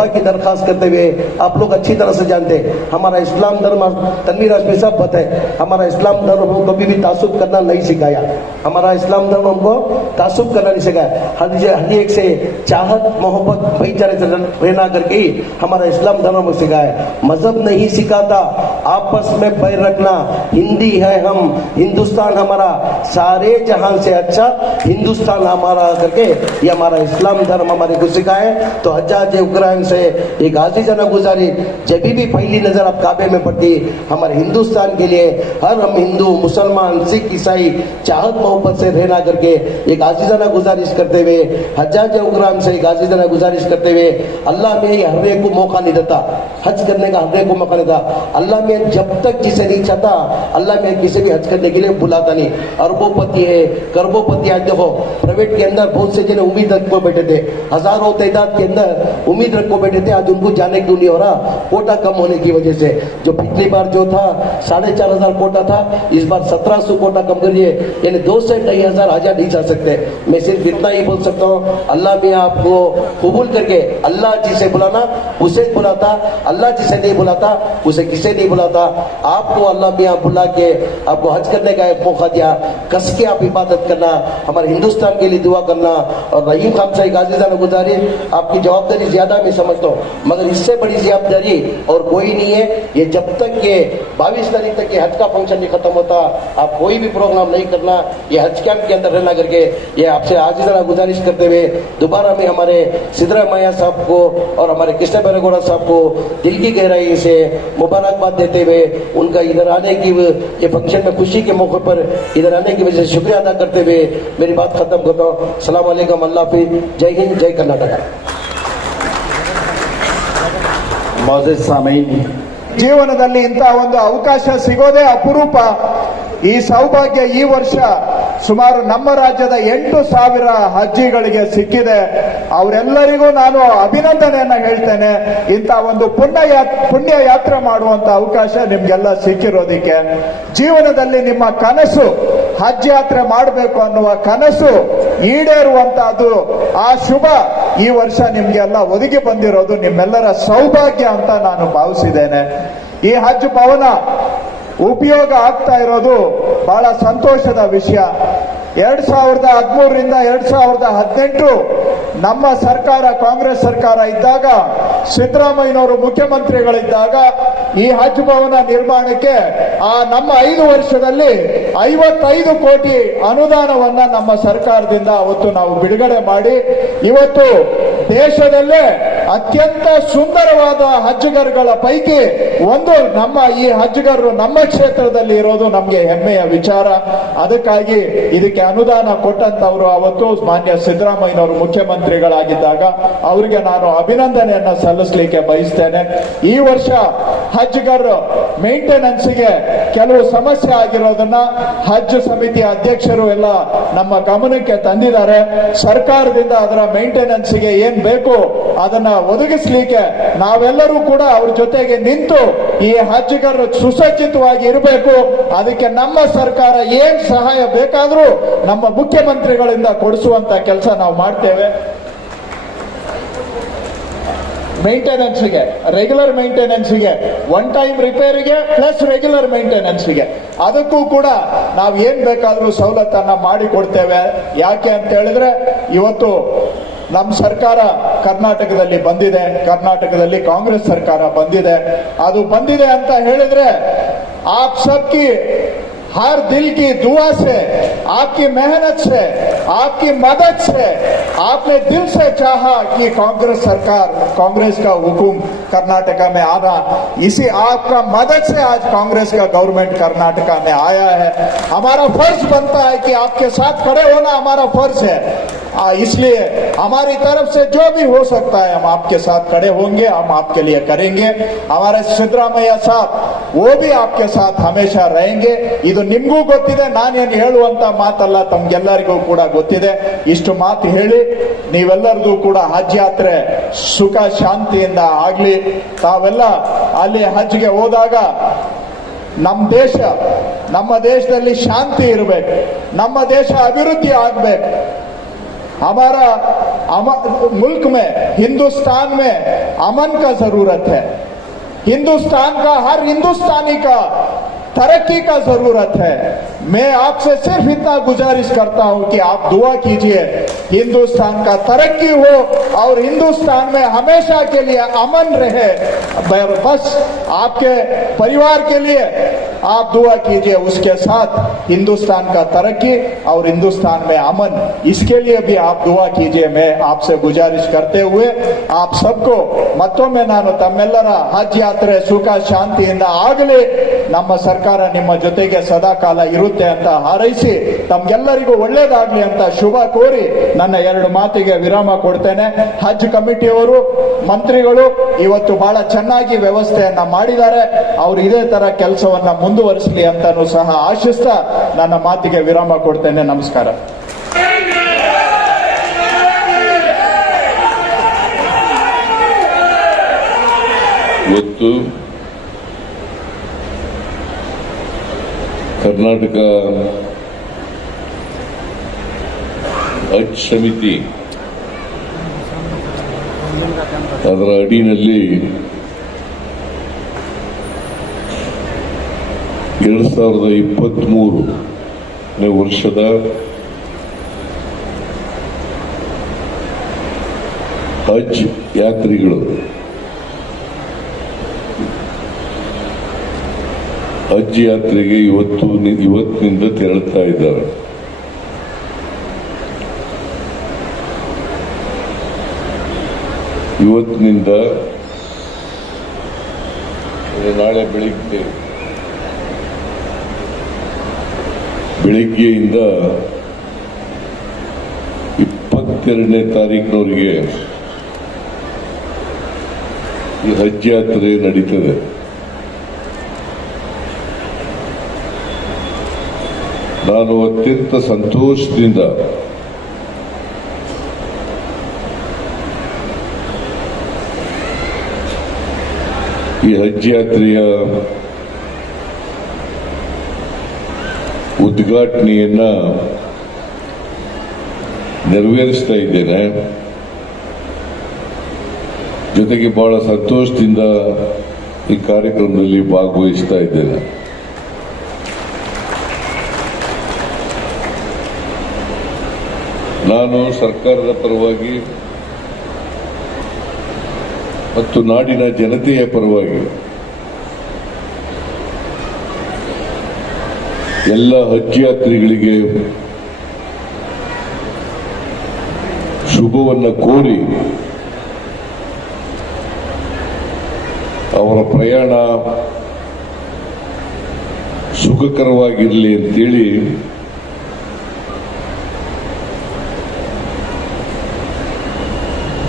की दरखास्त करते हुए, आप लोग अच्छी तरह से जानते हमारा इस्लाम धर्म, तनवीर हाशमी साहब बताए, हमारा इस्लाम धर्म हमको कभी भी तासुब करना नहीं सिखाया, हमारा इस्लाम धर्म हमको तासुब करना नहीं सिखाया, हर एक से चाहत मोहब्बत भाईचारे से रहना करके ही हमारा इस्लाम धर्म को सिखाया। मजहब नहीं सिखाता, आपस में बैर रखना, हिंदी है हम, हिंदुस्तान हमारा, सारे जहां से अच्छा हिंदुस्तान हमारा करके ये हमारा इस्लाम धर्म हमारे को सिखाए। तो हज्जाज उकराम से एक आजीज़ाना गुजारी, जब भी पहली नजर आप काबे में पड़ती, हमारे हिंदुस्तान के लिए हर हम हिंदू, मुसलमान, सिख, ईसाई चाहत मोहब्बत से रहना करके एक आजीज़ाना गुजारिश करते हुए, हज्जाज उकराम से एक आजीज़ाना गुजारिश करते हुए, अल्लाह में हर एक को मौका नहीं देता, हज करने का हर एक को मौका नहीं देता। अल्लाह में जब तक जिसे नहीं चाहता, अल्लाह में किसी भी हज करने के लिए बुलाता नहीं। अरबोपति है, करबोपति, आज देखो प्राइवेट के अंदर बहुत से जने उम्मीद रख को बैठे थे, हजारों तादाद के अंदर उम्मीद रख को बैठे थे, आज उनको जाने क्यों नहीं हो रहा? कोटा कम होने की वजह से। जो पिछली बार जो था 4,500 कोटा था, इस बार 1700 कोटा कम करिए, यानी 2 से 2,500 हजार नहीं जा सकते। मैं सिर्फ इतना ही बोल सकता हूँ, अल्लाह भी आपको कबूल करके, अल्लाह जिसे बुलाना उसे बुलाता, अल्लाह जिसे नहीं बुलाता उसे किसे नहीं बुलाता। आपको अल्लाह भी आप बुला के आपको हज करने का एक मौका दिया, कस के आप इबादत करना, हमारे हिंदुस्तान के लिए दुआ करना। और रहीम खान साहब आजीज़ाना गुजारी, आपकी जवाबदारी ज्यादा मैं समझता हूँ, मगर इससे बड़ी जवाबदारी और कोई नहीं है। ये जब तक ये 22 तारीख तक ये हज का फंक्शन नहीं खत्म होता, आप कोई भी प्रोग्राम नहीं करना, ये हज कैंप के अंदर रहना करके ये आपसे आजीज़ाना गुजारिश करते हुए, दोबारा में हमारे सिद्धरामैया साहब को और हमारे कृष्ण बैरेगौड़ा साहब को दिल की गहराई से मुबारकबाद देते हुए, उनका इधर आने की, ये फंक्शन में खुशी के मौके पर इधर आने की वजह से शुक्रिया अदा करते हुए मेरी बात खत्म करता हूँ। अस्सलाम वालेकुम, अल्लाह हाफिज़, जय हिंद, जय कर्नाटक। मौजूद सामीन, ಜೀವನದಲ್ಲಿ ಇಂತಹ ಒಂದು ಅವಕಾಶ ಸಿಗೋದೇ ಅಪರೂಪ। ಈ ಸೌಭಾಗ್ಯ ಈ ವರ್ಷ ಸುಮಾರು ನಮ್ಮ ರಾಜ್ಯದ 8,000 ಹಜ್ಜಿಗಳಿಗೆ ಸಿಕ್ಕಿದೆ। ಅವರೆಲ್ಲರಿಗೂ ನಾನು ಅಭಿನಂದನೆಯನ್ನ ಹೇಳ್ತೇನೆ। ಇಂಥ ಒಂದು ಪುಣ್ಯ ಯಾತ್ರೆ ಮಾಡುವಂತ ಅವಕಾಶ ನಿಮ್ಗೆಲ್ಲ ಸಿಕ್ಕಿರೋದಿಕ್ಕೆ, ಜೀವನದಲ್ಲಿ ನಿಮ್ಮ ಕನಸು ಹಜ್ ಯಾತ್ರೆ ಮಾಡಬೇಕು ಅನ್ನುವ ಕನಸು ಈಡೇರುವಂತಹದ್ದು, ಆ ಶುಭ ಈ ವರ್ಷ ನಿಮ್ಗೆಲ್ಲ ಒದಗಿ ಬಂದಿರೋದು ನಿಮ್ಮೆಲ್ಲರ ಸೌಭಾಗ್ಯ ಅಂತ ನಾನು ಭಾವಿಸಿದ್ದೇನೆ। ಈ ಹಜ್ ಭವನ ಉಪಯೋಗ ಆಗ್ತಾ ಇರೋದು ಬಹಳ ಸಂತೋಷದ ವಿಷಯ। 2013ರಿಂದ 2018 ನಮ್ಮ ಸರ್ಕಾರ, ಕಾಂಗ್ರೆಸ್ ಸರ್ಕಾರ ಇದ್ದಾಗ, ಸಿದ್ದರಾಮಯ್ಯನವರು ಮುಖ್ಯಮಂತ್ರಿಗಳಿದ್ದಾಗ ಈ ಹಜ್ ಭವನ ನಿರ್ಮಾಣಕ್ಕೆ ನಮ್ಮ 5 ವರ್ಷದಲ್ಲಿ 55 ಕೋಟಿ ಅನುದಾನವನ್ನ ನಮ್ಮ ಸರ್ಕಾರದಿಂದ ಅವತ್ತು ನಾವು ಬಿಡುಗಡೆ ಮಾಡಿ, ಇವತ್ತು ದೇಶದಲ್ಲೇ ಅತ್ಯಂತ ಸುಂದರವಾದ ಹಜ್ಗರ್ಗಳ ಪೈಕಿ ಒಂದು ನಮ್ಮ ಈ ಹಜ್ಗರು ನಮ್ಮ ಕ್ಷೇತ್ರದಲ್ಲಿ ಇರೋದು ನಮಗೆ ಹೆಮ್ಮೆಯ ವಿಚಾರ। ಅದಕ್ಕಾಗಿ ಇದಕ್ಕೆ ಅನುದಾನ ಕೊಟ್ಟಂತವರು ಅವತ್ತು ಮಾನ್ಯ ಸಿದ್ದರಾಮಯ್ಯನವರು ಮುಖ್ಯಮಂತ್ರಿಗಳಾಗಿದ್ದಾಗ ಅವರಿಗೆ ನಾನು ಅಭಿನಂದನೆಯನ್ನ ಸಲ್ಲಿಸಲಿಕ್ಕೆ ಬಯಸ್ತೇನೆ। ಈ ವರ್ಷ ಹಜ್ಗರ್ ಮೇಂಟೆನೆನ್ಸ್ಗೆ ಕೆಲವು ಸಮಸ್ಯೆ ಆಗಿರೋದನ್ನ ಹಜ್ ಸಮಿತಿ ಅಧ್ಯಕ್ಷರು ಎಲ್ಲ ನಮ್ಮ ಗಮನಕ್ಕೆ ತಂದಿದ್ದಾರೆ। ಸರ್ಕಾರದಿಂದ ಅದರ ಮೇಂಟೆನೆನ್ಸ್ಗೆ ಏನ್ ಬೇಕು ಅದನ್ನ ಒದಗಿಸಲಿಕ್ಕೆ ನಾವೆಲ್ಲರೂ ಕೂಡ ಅವ್ರ ಜೊತೆಗೆ ನಿಂತು ಈ ಹಜ್ಗರ್ ಸುಸಜ್ಜಿತವಾಗಿ ಇರಬೇಕು। ಅದಕ್ಕೆ ನಮ್ಮ ಸರ್ಕಾರ ಏನ್ ಸಹಾಯ ಬೇಕಾದ್ರೂ ನಮ್ಮ ಮುಖ್ಯಮಂತ್ರಿಗಳಿಂದ ಕೊಡಿಸುವಂತ ಕೆಲಸ ನಾವು ಮಾಡ್ತೇವೆ। ಮೇಂಟೆನೆನ್ಸ್ಗೆ, ರೆಗ್ಯುಲರ್ ಮೇಂಟೆನೆನ್ಸ್ಗೆ, ಒನ್ ಟೈಮ್ ರಿಪೇರಿಗೆ ಪ್ಲಸ್ ರೆಗ್ಯುಲರ್ ಮೇಂಟೆನೆನ್ಸ್ಗೆ ಅದಕ್ಕೂ ಕೂಡ ನಾವು ಏನ್ ಬೇಕಾದ್ರೂ ಸವಲತ್ತನ್ನ ಮಾಡಿಕೊಡ್ತೇವೆ। ಯಾಕೆ ಅಂತ ಹೇಳಿದ್ರೆ ಇವತ್ತು ನಮ್ಮ ಸರ್ಕಾರ ಕರ್ನಾಟಕದಲ್ಲಿ ಬಂದಿದೆ, ಕರ್ನಾಟಕದಲ್ಲಿ ಕಾಂಗ್ರೆಸ್ ಸರ್ಕಾರ ಬಂದಿದೆ। ಅದು ಬಂದಿದೆ ಅಂತ ಹೇಳಿದ್ರೆ आप सबकी हर दिल की दुआ से, आपकी मेहनत से, आपकी मदद से आपने दिल से चाहा कि कांग्रेस सरकार, कांग्रेस का हुकुम कर्नाटका में आना, इसी आपका मदद से आज कांग्रेस का गवर्नमेंट कर्नाटका में आया है। हमारा फर्ज बनता है कि आपके साथ खड़े होना हमारा फर्ज है। इसलिए हमारी तरफ से जो भी हो सकता है हम आपके साथ खड़े होंगे, हम आपके लिए करेंगे। हमारे सिद्धरामಯ್ಯ साहब वो भी आपके साथ हमेशा रहेंगे। ಇದು ನಿಮಗೂ ಗೊತ್ತಿದೆ, ನಾನೇನು ಹೇಳುವಂತ ಮಾತಲ್ಲ, ತಮ್ಗೆಲ್ಲರಿಗೂ ಕೂಡ ಗೊತ್ತಿದೆ। ಇಷ್ಟು ಮಾತು ಹೇಳಿ ನೀವೆಲ್ಲರಿಗೂ ಕೂಡ ಹಜ್ ಯಾತ್ರೆ ಸುಖ ಶಾಂತಿಯಿಂದ ಆಗ್ಲಿ। ತಾವೆಲ್ಲ ಅಲ್ಲಿ ಹಜ್ಗೆ ಹೋದಾಗ ನಮ್ಮ ದೇಶದಲ್ಲಿ ಶಾಂತಿ ಇರಬೇಕು, ನಮ್ಮ ದೇಶ ಅಭಿವೃದ್ಧಿ ಆಗಬೇಕು। हमारा मुल्क में, हिंदुस्तान में अमन का जरूरत है। हिंदुस्तान का हर हिंदुस्तानी का तरक्की का जरूरत है। मैं आपसे सिर्फ इतना गुजारिश करता हूं कि आप दुआ कीजिए, हिंदुस्तान का तरक्की हो और हिंदुस्तान में हमेशा के लिए अमन रहे। बस आपके परिवार के लिए आप दुआ कीजिए, उसके साथ हिंदुस्तान का तरक्की और हिंदुस्तान में अमन, इसके लिए भी आप दुआ कीजिए। मैं आपसे गुजारिश करते हुए आप सबको ಮತ್ತೊಮ್ಮೆ ನಾನು ತಮ್ಮೆಲ್ಲರ ಹಜ್ ಯಾತ್ರೆ ಸುಖ ಶಾಂತಿಯಿಂದ ಆಗಲಿ, ನಮ್ಮ ಸರ್ಕಾರ ನಿಮ್ಮ ಜೊತೆಗೆ ಸದಾ ಕಾಲ ಇರುತ್ತೆ ಅಂತ ಹಾರೈಸಿ ತಮ್ಗೆಲ್ಲರಿಗೂ ಒಳ್ಳೇದಾಗ್ಲಿ ಅಂತ ಶುಭ ಕೋರಿ ನನ್ನ ಎರಡು ಮಾತಿಗೆ ವಿರಾಮ ಕೊಡ್ತೇನೆ। ಹಜ್ ಕಮಿಟಿಯವರು, ಮಂತ್ರಿಗಳು ಇವತ್ತು ಬಹಳ ಚೆನ್ನಾಗಿ ವ್ಯವಸ್ಥೆಯನ್ನ ಮಾಡಿದ್ದಾರೆ, ಅವರು ಇದೇ ತರ ಕೆಲಸವನ್ನ ಮುಂದುವರಿಸಲಿ ಅಂತಾನೂ ಸಹ ಆಶಿಸ್ತಾ ನನ್ನ ಮಾತಿಗೆ ವಿರಾಮ ಕೊಡ್ತೇನೆ। ನಮಸ್ಕಾರ। ಇವತ್ತು ಕರ್ನಾಟಕ ಹಜ್ ಸಮಿತಿ ಅದರ ಅಡಿನಲ್ಲಿ 2023 ವರ್ಷದ ಹಜ್ ಯಾತ್ರಿಗಳು ಹಜ್ ಯಾತ್ರೆಗೆ ಇವತ್ತಿನಿಂದ ತೆರಳುತ್ತಾ ಇದ್ದಾರೆ। ಇವತ್ತಿನಿಂದ ನಾಳೆ ಬೆಳಿಗ್ಗೆಯಿಂದ 22ನೇ ತಾರೀಕಿನವರೆಗೆ ಈ ಹಜ್ ಯಾತ್ರೆ ನಡೀತದೆ। ನಾನು ಅತ್ಯಂತ ಸಂತೋಷದಿಂದ ಈ ಹಜ್ ಯಾತ್ರೆಯ ಉದ್ಘಾಟನೆಯನ್ನ ನೆರವೇರಿಸ್ತಾ ಇದ್ದೇನೆ। ಜೊತೆಗೆ ಬಹಳ ಸಂತೋಷದಿಂದ ಈ ಕಾರ್ಯಕ್ರಮದಲ್ಲಿ ಭಾಗವಹಿಸ್ತಾ ಇದ್ದೇನೆ। ನಾನು ಸರ್ಕಾರದ ಪರವಾಗಿ ಮತ್ತು ನಾಡಿನ ಜನತೆಯ ಪರವಾಗಿ ಎಲ್ಲ ಹಜ್ ಯಾತ್ರಿಗಳಿಗೆ ಶುಭವನ್ನು ಕೋರಿ ಅವರ ಪ್ರಯಾಣ ಸುಖಕರವಾಗಿರಲಿ ಅಂತೇಳಿ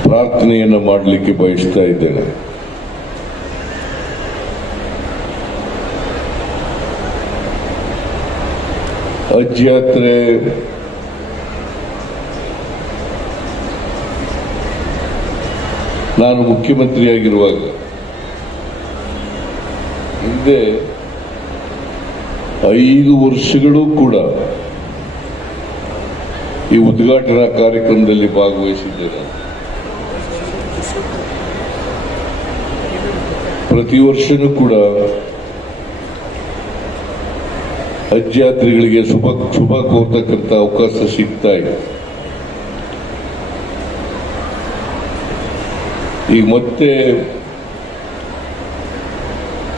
ಪ್ರಾರ್ಥನೆಯನ್ನು ಮಾಡಲಿಕ್ಕೆ ಬಯಸ್ತಾ ಇದ್ದೇನೆ। ಹಜ್ ಯಾತ್ರೆ ನಾನು ಮುಖ್ಯಮಂತ್ರಿಯಾಗಿರುವಾಗ ಹಿಂದೆ 5 ವರ್ಷಗಳು ಕೂಡ ಈ ಉದ್ಘಾಟನಾ ಕಾರ್ಯಕ್ರಮದಲ್ಲಿ ಭಾಗವಹಿಸಿದ್ದೇನೆ। ಪ್ರತಿ ವರ್ಷನೂ ಕೂಡ ಹಜ್ ಯಾತ್ರಿಗಳಿಗೆ ಶುಭ ಕೋರ್ತಕ್ಕಂಥ ಅವಕಾಶ ಸಿಗ್ತಾ ಇದೆ। ಈಗ ಮತ್ತೆ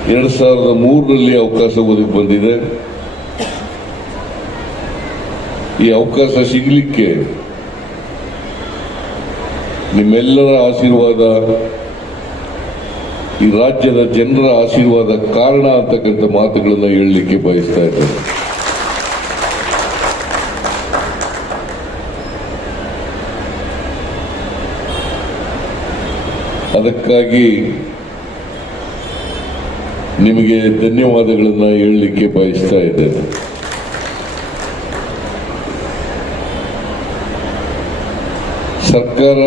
2003ರಲ್ಲಿ ಅವಕಾಶ ಒದಗಿ ಬಂದಿದೆ। ಈ ಅವಕಾಶ ಸಿಗಲಿಕ್ಕೆ ನಿಮ್ಮೆಲ್ಲರ ಆಶೀರ್ವಾದ, ಈ ರಾಜ್ಯದ ಜನರ ಆಶೀರ್ವಾದ ಕಾರಣ ಅಂತಕ್ಕಂಥ ಮಾತುಗಳನ್ನು ಹೇಳಲಿಕ್ಕೆ ಬಯಸ್ತಾ ಇದ್ದೇನೆ. ಅದಕ್ಕಾಗಿ ನಿಮಗೆ ಧನ್ಯವಾದಗಳನ್ನು ಹೇಳಲಿಕ್ಕೆ ಬಯಸ್ತಾ ಇದ್ದೇನೆ. ಸರ್ಕಾರ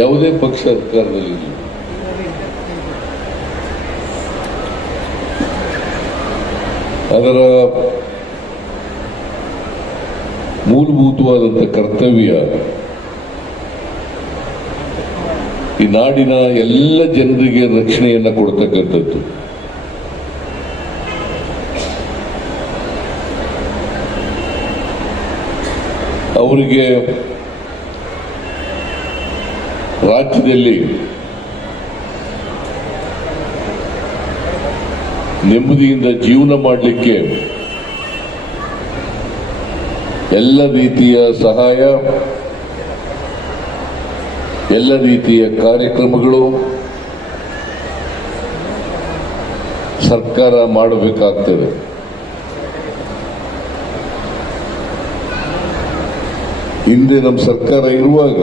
ಯಾವುದೇ ಪಕ್ಷ ಸರ್ಕಾರದಲ್ಲಿ ಅದರ ಮೂಲಭೂತವಾದಂಥ ಕರ್ತವ್ಯ ಈ ನಾಡಿನ ಎಲ್ಲ ಜನರಿಗೆ ರಕ್ಷಣೆಯನ್ನು ಕೊಡ್ತಕ್ಕಂಥದ್ದು. ಅವರಿಗೆ ರಾಜ್ಯದಲ್ಲಿ ನೆಮ್ಮದಿಯಿಂದ ಜೀವನ ಮಾಡಲಿಕ್ಕೆ ಎಲ್ಲ ರೀತಿಯ ಸಹಾಯ, ಎಲ್ಲ ರೀತಿಯ ಕಾರ್ಯಕ್ರಮಗಳು ಸರ್ಕಾರ ಮಾಡಬೇಕಾಗ್ತದೆ. ಹಿಂದೆ ನಮ್ಮ ಸರ್ಕಾರ ಇರುವಾಗ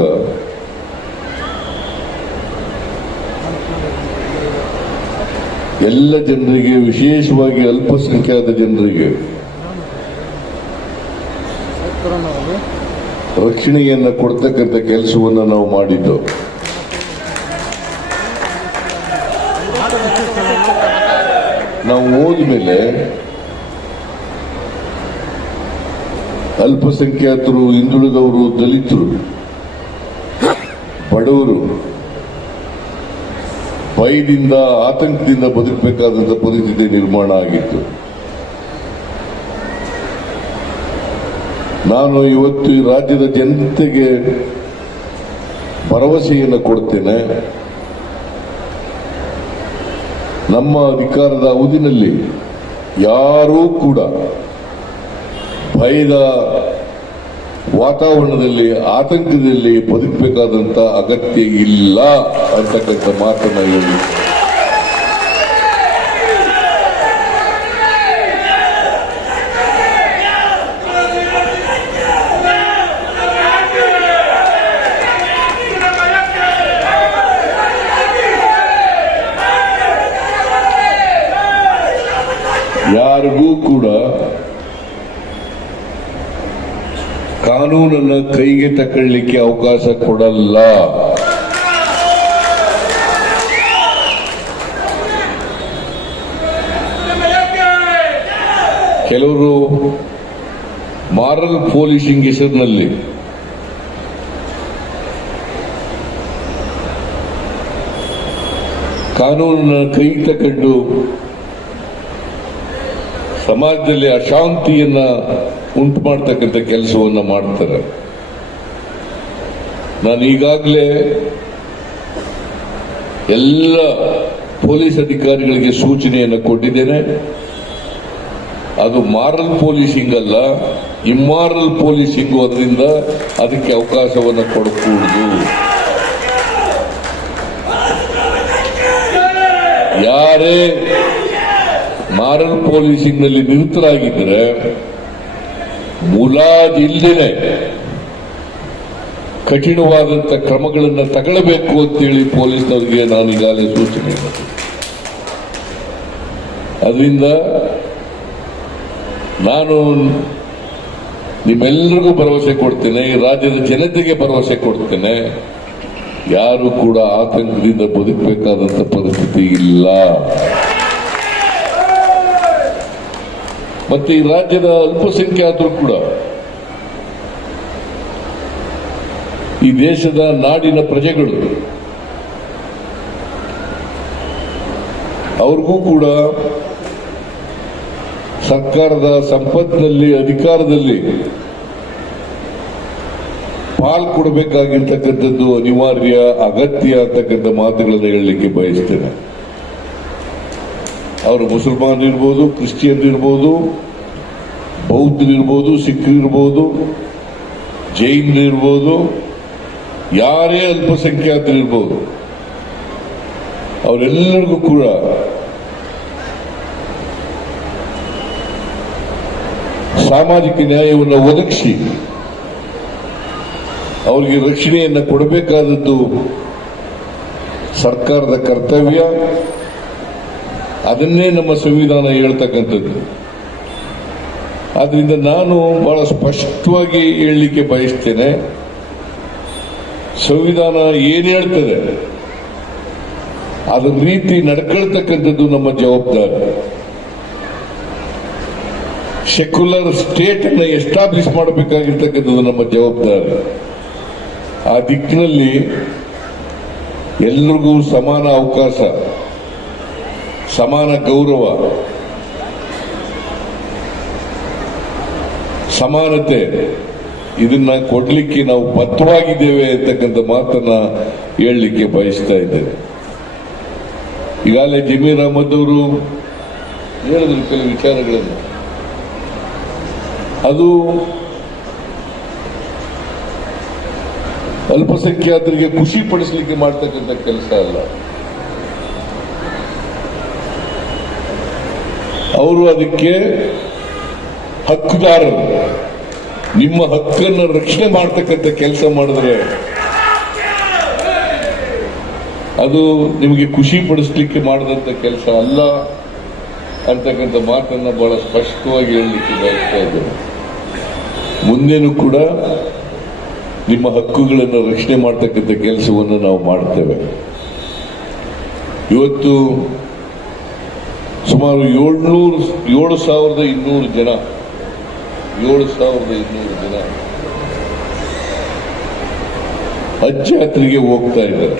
ಎಲ್ಲ ಜನರಿಗೆ, ವಿಶೇಷವಾಗಿ ಅಲ್ಪಸಂಖ್ಯಾತ ಜನರಿಗೆ ರಕ್ಷಣೆಯನ್ನು ಕೊಡ್ತಕ್ಕಂಥ ಕೆಲಸವನ್ನು ನಾವು ಮಾಡಿದ್ದು. ನಾವು ಹೋದ್ಮೇಲೆ ಅಲ್ಪಸಂಖ್ಯಾತರು, ಹಿಂದುಳಿದವರು, ದಲಿತರು, ಬಡವರು ಭಯದಿಂದ, ಆತಂಕದಿಂದ ಬದುಕಬೇಕಾದಂಥ ಪರಿಸ್ಥಿತಿ ನಿರ್ಮಾಣ ಆಗಿತ್ತು. ನಾನು ಇವತ್ತು ಈ ರಾಜ್ಯದ ಜನತೆಗೆ ಭರವಸೆಯನ್ನು ಕೊಡ್ತೇನೆ. ನಮ್ಮ ಅಧಿಕಾರದ ಅವಧಿನಲ್ಲಿ ಯಾರೂ ಕೂಡ ಭಯದ ವಾತಾವರಣದಲ್ಲಿ, ಆತಂಕದಲ್ಲಿ ಬದುಕಬೇಕಾದಂತ ಅಗತ್ಯ ಇಲ್ಲ ಅಂತಕ್ಕಂಥ ಮಾತನ್ನ ಹೇಳಿ ಯಾರಿಗೂ ಕೂಡ ಕಾನೂನನ್ನು ಕೈಗೆ ತಕೊಳ್ಳಿಕ್ಕೆ ಅವಕಾಶ ಕೊಡಲ್ಲ. ಕೆಲವರು ಮಾರಲ್ ಪೊಲೀಸಿಂಗ್ ಹೆಸರಿನಲ್ಲಿ ಕಾನೂನನ್ನು ಕೈಗೆ ತಕೊಂಡು ಸಮಾಜದಲ್ಲಿ ಅಶಾಂತಿಯನ್ನ ಉಂಟು ಮಾಡತಕ್ಕಂಥ ಕೆಲಸವನ್ನು ಮಾಡ್ತಾರೆ. ನಾನು ಈಗಾಗಲೇ ಎಲ್ಲ ಪೊಲೀಸ್ ಅಧಿಕಾರಿಗಳಿಗೆ ಸೂಚನೆಯನ್ನು ಕೊಟ್ಟಿದ್ದೇನೆ. ಅದು ಮಾರಲ್ ಪೊಲೀಸಿಂಗ್ ಅಲ್ಲ, ಇಮ್ಮಾರಲ್ ಪೊಲೀಸಿಂಗ್. ಅದರಿಂದ ಅದಕ್ಕೆ ಅವಕಾಶವನ್ನು ಕೊಡಕೂಡದು. ಯಾರೇ ಮಾರಲ್ ಪೊಲೀಸಿಂಗ್ ನಲ್ಲಿ ನಿರತರಾಗಿದ್ದರೆ ಮುಲಾಜಿಲ್ಲದೆ ಕಠಿಣವಾದಂಥ ಕ್ರಮಗಳನ್ನು ತಗೊಳ್ಳಬೇಕು ಅಂತೇಳಿ ಪೊಲೀಸ್ನವರಿಗೆ ನಾನು ಈಗಾಗಲೇ ಸೂಚನೆ ಮಾಡಿದೆ. ಅದರಿಂದ ನಾನು ನಿಮ್ಮೆಲ್ಲರಿಗೂ ಭರವಸೆ ಕೊಡ್ತೇನೆ, ಈ ರಾಜ್ಯದ ಜನತೆಗೆ ಭರವಸೆ ಕೊಡ್ತೇನೆ, ಯಾರು ಕೂಡ ಆತಂಕದಿಂದ ಬದುಕಬೇಕಾದಂಥ ಪರಿಸ್ಥಿತಿ ಇಲ್ಲ. ಮತ್ತೆ ಈ ರಾಜ್ಯದ ಅಲ್ಪಸಂಖ್ಯಾತರು ಕೂಡ ಈ ದೇಶದ ನಾಡಿನ ಪ್ರಜೆಗಳು, ಅವ್ರಿಗೂ ಕೂಡ ಸರ್ಕಾರದ ಸಂಪತ್ತಿನಲ್ಲಿ, ಅಧಿಕಾರದಲ್ಲಿ ಪಾಲ್ ಕೊಡಬೇಕಾಗಿರ್ತಕ್ಕಂಥದ್ದು ಅನಿವಾರ್ಯ, ಅಗತ್ಯ ಅಂತಕ್ಕಂಥ ಮಾತುಗಳನ್ನು ಹೇಳಲಿಕ್ಕೆ ಬಯಸ್ತೇನೆ. ಅವರು ಮುಸಲ್ಮಾನ್ ಇರ್ಬೋದು, ಕ್ರಿಶ್ಚಿಯನ್ ಇರ್ಬೋದು, ಬೌದ್ಧರಿರ್ಬೋದು, ಸಿಖ್ರಿರ್ಬೋದು, ಜೈನರಿರ್ಬೋದು, ಯಾರೇ ಅಲ್ಪಸಂಖ್ಯಾತರಿರ್ಬೋದು, ಅವರೆಲ್ಲರಿಗೂ ಕೂಡ ಸಾಮಾಜಿಕ ನ್ಯಾಯವನ್ನು ಒದಗಿಸಿ ಅವರಿಗೆ ರಕ್ಷಣೆಯನ್ನು ಕೊಡಬೇಕಾದದ್ದು ಸರ್ಕಾರದ ಕರ್ತವ್ಯ. ಅದನ್ನೇ ನಮ್ಮ ಸಂವಿಧಾನ ಹೇಳ್ತಕ್ಕಂಥದ್ದು. ಆದ್ರಿಂದ ನಾನು ಬಹಳ ಸ್ಪಷ್ಟವಾಗಿ ಹೇಳಲಿಕ್ಕೆ ಬಯಸ್ತೇನೆ, ಸಂವಿಧಾನ ಏನ್ ಹೇಳ್ತದೆ ಅದರ ರೀತಿ ನಡ್ಕೊಳ್ತಕ್ಕಂಥದ್ದು ನಮ್ಮ ಜವಾಬ್ದಾರಿ. ಸೆಕ್ಯುಲರ್ ಸ್ಟೇಟ್ ಅನ್ನು ಎಸ್ಟಾಬ್ಲಿಷ್ ಮಾಡಬೇಕಾಗಿರ್ತಕ್ಕಂಥದ್ದು ನಮ್ಮ ಜವಾಬ್ದಾರಿ. ಆ ದಿಕ್ಕಿನಲ್ಲಿ ಎಲ್ಲರಿಗೂ ಸಮಾನ ಅವಕಾಶ, ಸಮಾನ ಗೌರವ, ಸಮಾನತೆ ಇದನ್ನ ಕೊಡ್ಲಿಕ್ಕೆ ನಾವು ಬದ್ಧವಾಗಿದ್ದೇವೆ ಅಂತಕ್ಕಂಥ ಮಾತನ್ನ ಹೇಳಲಿಕ್ಕೆ ಬಯಸ್ತಾ ಇದ್ದೇನೆ. ಈಗಾಗಲೇ ಜಮೀರ್ ಅಹಮದ್ ಅವರು ಹೇಳಿದ್ರು ಕೆಲವು ವಿಚಾರಗಳನ್ನು. ಅದು ಅಲ್ಪಸಂಖ್ಯಾತರಿಗೆ ಖುಷಿ ಪಡಿಸಲಿಕ್ಕೆ ಮಾಡ್ತಕ್ಕಂಥ ಕೆಲಸ ಅಲ್ಲ. ಅವರು ಅದಕ್ಕೆ ಹಕ್ಕುದಾರರು. ನಿಮ್ಮ ಹಕ್ಕನ್ನು ರಕ್ಷಣೆ ಮಾಡ್ತಕ್ಕಂಥ ಕೆಲಸ ಮಾಡಿದ್ರೆ ಅದು ನಿಮಗೆ ಖುಷಿ ಪಡಿಸಲಿಕ್ಕೆ ಮಾಡಿದಂತ ಕೆಲಸ ಅಲ್ಲ ಅಂತಕ್ಕಂಥ ಮಾತನ್ನ ಬಹಳ ಸ್ಪಷ್ಟವಾಗಿ ಹೇಳಲಿಕ್ಕೆ ಬಯಸ್ತಾ ಇದ್ದೇನೆ. ಮುಂದೇನೂ ಕೂಡ ನಿಮ್ಮ ಹಕ್ಕುಗಳನ್ನು ರಕ್ಷಣೆ ಮಾಡ್ತಕ್ಕಂಥ ಕೆಲಸವನ್ನು ನಾವು ಮಾಡ್ತೇವೆ. ಇವತ್ತು ಸುಮಾರು 7,200 ಜನ ಹಜ್ ಯಾತ್ರೆಗೆ ಹೋಗ್ತಾ ಇದ್ದಾರೆ.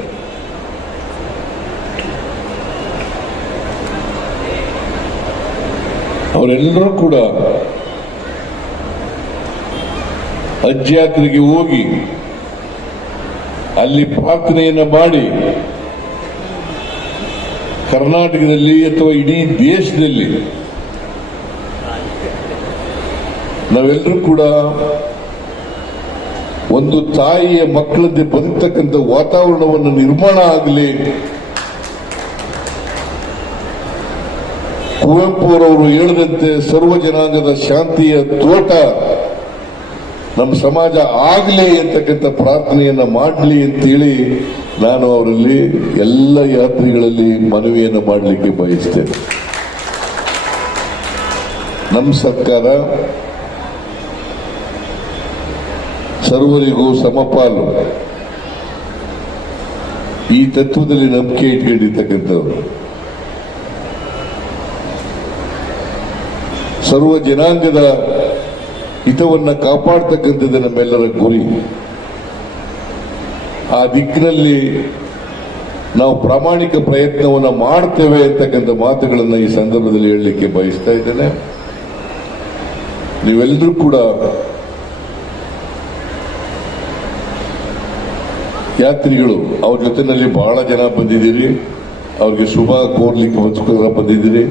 ಅವರೆಲ್ಲರೂ ಕೂಡ ಹಜ್ ಯಾತ್ರೆಗೆ ಹೋಗಿ ಅಲ್ಲಿ ಪ್ರಾರ್ಥನೆಯನ್ನ ಮಾಡಿ ಕರ್ನಾಟಕದಲ್ಲಿ ಅಥವಾ ಇಡೀ ದೇಶದಲ್ಲಿ ನಾವೆಲ್ಲರೂ ಕೂಡ ಒಂದು ತಾಯಿಯ ಮಕ್ಕಳಂತೆ ಬದುಕ್ತಕ್ಕಂಥ ವಾತಾವರಣವನ್ನು ನಿರ್ಮಾಣ ಆಗಲಿ. ಕುವೆಂಪು ಅವರವರು ಹೇಳಿದಂತೆ ಸರ್ವ ಜನಾಂಗದ ಶಾಂತಿಯ ತೋಟ ನಮ್ಮ ಸಮಾಜ ಆಗಲಿ ಅಂತಕ್ಕಂಥ ಪ್ರಾರ್ಥನೆಯನ್ನ ಮಾಡಲಿ ಅಂತೇಳಿ ನಾನು ಅವರಲ್ಲಿ ಎಲ್ಲ ಯಾತ್ರಿಗಳಲ್ಲಿ ಮನವಿಯನ್ನು ಮಾಡಲಿಕ್ಕೆ ಬಯಸ್ತೇನೆ. ನಮ್ಮ ಸರ್ಕಾರ ಸರ್ವರಿಗೂ ಸಮಪಾಲು ಈ ತತ್ವದಲ್ಲಿ ನಂಬಿಕೆ ಇಟ್ಕೊಂಡಿರ್ತಕ್ಕಂಥವ್ರು. ಸರ್ವ ಜನಾಂಗದ ಹಿತವನ್ನು ಕಾಪಾಡ್ತಕ್ಕಂಥದ್ದು ನಮ್ಮೆಲ್ಲರ ಗುರಿ. ಆ ದಿಕ್ಕಿನಲ್ಲಿ ನಾವು ಪ್ರಾಮಾಣಿಕ ಪ್ರಯತ್ನವನ್ನು ಮಾಡ್ತೇವೆ ಅಂತಕ್ಕಂಥ ಮಾತುಗಳನ್ನು ಈ ಸಂದರ್ಭದಲ್ಲಿ ಹೇಳಲಿಕ್ಕೆ ಬಯಸ್ತಾ ಇದ್ದೇನೆ. ನೀವೆಲ್ಲರೂ ಕೂಡ ಯಾತ್ರಿಗಳು, ಅವ್ರ ಜೊತೆನಲ್ಲಿ ಬಹಳ ಜನ ಬಂದಿದ್ದೀರಿ, ಅವ್ರಿಗೆ ಶುಭ ಕೋರ್ಲಿಕ್ಕೆ ಬಂದಿದ್ದೀರಿ.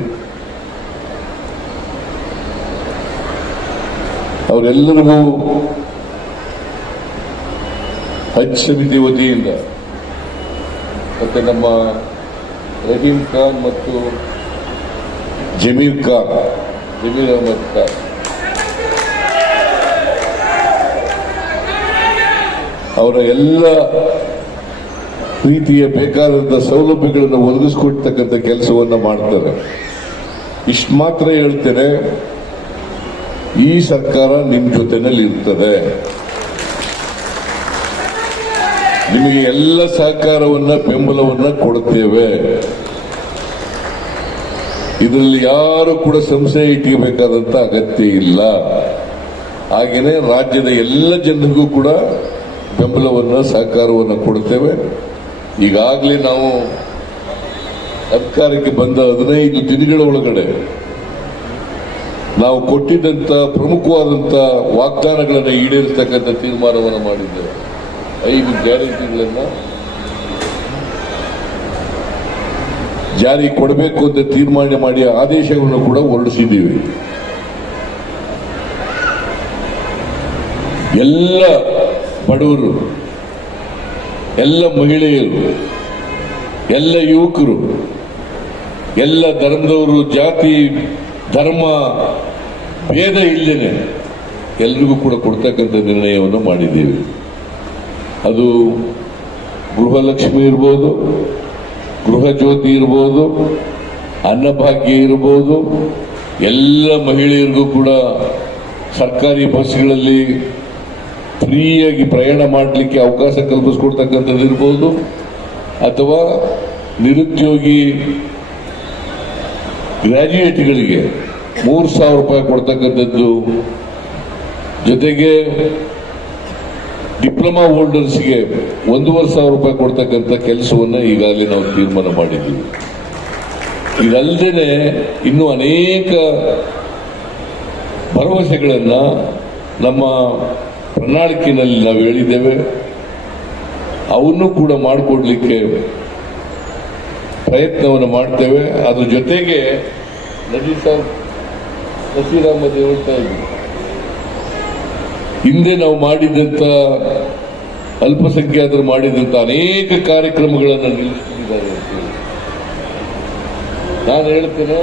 ಅವರೆಲ್ಲರಿಗೂ ಹಜ್ ಸಮಿತಿ ವತಿಯಿಂದ ಮತ್ತೆ ನಮ್ಮ ರಹೀಂ ಖಾನ್ ಮತ್ತು ಜಮೀರ್ ಅಹಮದ್ ಖಾನ್ ಅವರ ಎಲ್ಲ ರೀತಿಯ ಬೇಕಾದಂತ ಸೌಲಭ್ಯಗಳನ್ನು ಒದಗಿಸಿಕೊಡ್ತಕ್ಕಂಥ ಕೆಲಸವನ್ನ ಮಾಡ್ತಾರೆ. ಇಷ್ಟು ಮಾತ್ರ ಹೇಳ್ತೇನೆ, ಈ ಸರ್ಕಾರ ನಿಮ್ಮ ಜೊತೆನಲ್ಲಿ ಇರ್ತದೆ. ನಿಮಗೆ ಎಲ್ಲ ಸಹಕಾರವನ್ನ ಬೆಂಬಲವನ್ನ ಕೊಡುತ್ತೇವೆ. ಇದರಲ್ಲಿ ಯಾರು ಕೂಡ ಸಂಶಯ ಇಟ್ಟಬೇಕಾದಂತ ಅಗತ್ಯ ಇಲ್ಲ. ಹಾಗೇನೆ ರಾಜ್ಯದ ಎಲ್ಲ ಜನರಿಗೂ ಕೂಡ ಬೆಂಬಲವನ್ನ ಸಹಕಾರವನ್ನು ಕೊಡುತ್ತೇವೆ. ಈಗಾಗಲೇ ನಾವು ಅಧಿಕಾರಕ್ಕೆ ಬಂದ 15 ದಿನಗಳ ಒಳಗಡೆ ನಾವು ಕೊಟ್ಟಿದ್ದಂತ ಪ್ರಮುಖವಾದಂತ ವಾಗ್ದಾನಗಳನ್ನು ಈಡೇರಿಸತಕ್ಕಂಥ ತೀರ್ಮಾನವನ್ನು ಮಾಡಿದ್ದೇವೆ. 5 ಗ್ಯಾರಂಟಿಗಳನ್ನ ಜಾರಿ ಕೊಡಬೇಕು ಅಂತ ತೀರ್ಮಾನ ಮಾಡಿ ಆದೇಶಗಳನ್ನು ಕೂಡ ಹೊರಡಿಸಿದ್ದೀವಿ. ಎಲ್ಲ ಬಡವರು, ಎಲ್ಲ ಮಹಿಳೆಯರು, ಎಲ್ಲ ಯುವಕರು, ಎಲ್ಲ ಧರ್ಮದವರು, ಜಾತಿ ಧರ್ಮ ಭೇದ ಇಲ್ಲದೆ ಎಲ್ರಿಗೂ ಕೂಡ ಕೊಡ್ತಕ್ಕಂಥ ನಿರ್ಣಯವನ್ನು ಮಾಡಿದ್ದೇವೆ. ಅದು ಗೃಹಲಕ್ಷ್ಮಿ ಇರ್ಬೋದು, ಗೃಹ ಜ್ಯೋತಿ ಇರ್ಬೋದು, ಅನ್ನಭಾಗ್ಯ ಇರ್ಬೋದು, ಎಲ್ಲ ಮಹಿಳೆಯರಿಗೂ ಕೂಡ ಸರ್ಕಾರಿ ಬಸ್ಗಳಲ್ಲಿ ಫ್ರೀಯಾಗಿ ಪ್ರಯಾಣ ಮಾಡಲಿಕ್ಕೆ ಅವಕಾಶ ಕಲ್ಪಿಸ್ಕೊಡ್ತಕ್ಕಂಥದ್ದು ಇರ್ಬೋದು, ಅಥವಾ ನಿರುದ್ಯೋಗಿ ಗ್ರಾಜ್ಯುಯೇಟ್ಗಳಿಗೆ 3,000 ರೂಪಾಯಿ ಕೊಡ್ತಕ್ಕಂಥದ್ದು, ಜೊತೆಗೆ ಡಿಪ್ಲೊಮಾ ಹೋಲ್ಡರ್ಸ್ಗೆ 1,500 ರೂಪಾಯಿ ಕೊಡ್ತಕ್ಕಂಥ ಕೆಲಸವನ್ನು ಈಗಾಗಲೇ ನಾವು ತೀರ್ಮಾನ ಮಾಡಿದ್ದೀವಿ. ಇದಲ್ಲದೆ ಇನ್ನೂ ಅನೇಕ ಭರವಸೆಗಳನ್ನು ನಮ್ಮ ಪ್ರಣಾಳಿಕೆಯಲ್ಲಿ ನಾವು ಹೇಳಿದ್ದೇವೆ. ಅವನ್ನು ಕೂಡ ಮಾಡಿಕೊಡ್ಲಿಕ್ಕೆ ಪ್ರಯತ್ನವನ್ನು ಮಾಡ್ತೇವೆ. ಅದ್ರ ಜೊತೆಗೆ ನಸೀರ್ ಅಹಮದ್ ಹೇಳ್ತಾ ಇದ್ರು, ಹಿಂದೆ ನಾವು ಮಾಡಿದಂತ ಅಲ್ಪಸಂಖ್ಯಾತರು ಮಾಡಿದಂತ ಅನೇಕ ಕಾರ್ಯಕ್ರಮಗಳನ್ನು ನಿಲ್ಲಿಸಿದ್ದಾರೆ ಅಂತ ಹೇಳಿ. ನಾನು ಹೇಳ್ತೇನೆ,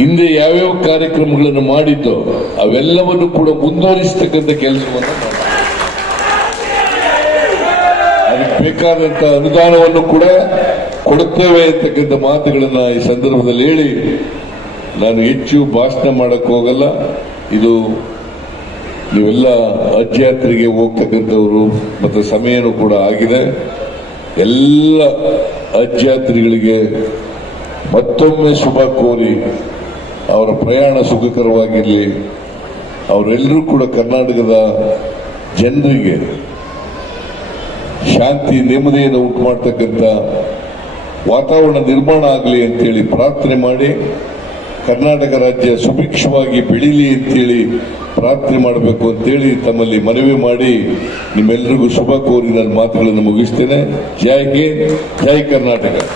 ಹಿಂದೆ ಯಾವ್ಯಾವ ಕಾರ್ಯಕ್ರಮಗಳನ್ನು ಮಾಡಿದ್ದೋ ಅವೆಲ್ಲವನ್ನು ಕೂಡ ಮುಂದುವರಿಸತಕ್ಕಂಥ ಕೆಲಸವನ್ನು ಮಾಡಿ ಅದಕ್ಕೆ ಬೇಕಾದಂತ ಅನುದಾನವನ್ನು ಕೂಡ ಕೊಡುತ್ತೇವೆ ಅಂತಕ್ಕಂಥ ಮಾತುಗಳನ್ನ ಈ ಸಂದರ್ಭದಲ್ಲಿ ಹೇಳಿ ನಾನು ಹೆಚ್ಚು ಭಾಷಣ ಮಾಡಕ್ಕೆ ಹೋಗಲ್ಲ. ಇದು ನೀವೆಲ್ಲ ಹಜ್ ಯಾತ್ರೆಗೆ ಹೋಗ್ತಕ್ಕಂಥವ್ರು ಮತ್ತು ಸಮಯನೂ ಕೂಡ ಆಗಿದೆ. ಎಲ್ಲ ಹಜ್ ಯಾತ್ರಿಗಳಿಗೆ ಮತ್ತೊಮ್ಮೆ ಶುಭ ಕೋರಿ ಅವರ ಪ್ರಯಾಣ ಸುಖಕರವಾಗಿರಲಿ. ಅವರೆಲ್ಲರೂ ಕೂಡ ಕರ್ನಾಟಕದ ಜನರಿಗೆ ಶಾಂತಿ ನೆಮ್ಮದಿಯನ್ನು ಉಂಟು ಮಾಡ್ತಕ್ಕಂಥ ವಾತಾವರಣ ನಿರ್ಮಾಣ ಆಗಲಿ ಅಂತೇಳಿ ಪ್ರಾರ್ಥನೆ ಮಾಡಿ, ಕರ್ನಾಟಕ ರಾಜ್ಯ ಸುಭಿಕ್ಷವಾಗಿ ಬೆಳೀಲಿ ಅಂತೇಳಿ ಪ್ರಾರ್ಥನೆ ಮಾಡಬೇಕು ಅಂತೇಳಿ ತಮ್ಮಲ್ಲಿ ಮನವಿ ಮಾಡಿ ನಿಮ್ಮೆಲ್ಲರಿಗೂ ಶುಭ ಕೋರಿ ನನ್ನ ಮಾತುಗಳನ್ನು ಮುಗಿಸ್ತೇನೆ. ಜೈ ಹಿಂದ್, ಜೈ ಕರ್ನಾಟಕ.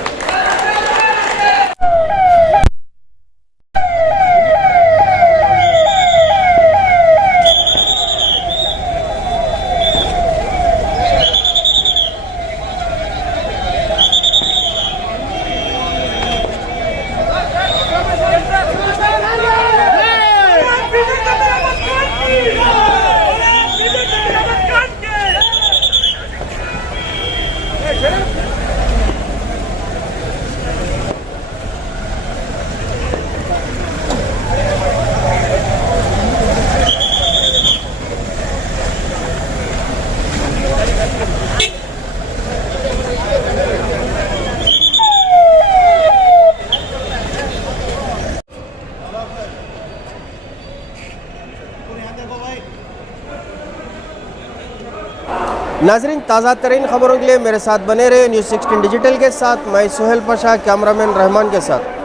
नाजरीन, ताज़ा तरीन खबरों के लिए मेरे साथ बने रहे। न्यूज़ 16 डिजिटल के साथ मैं सुहेल पाशा, कैमरामैन रहमान के साथ।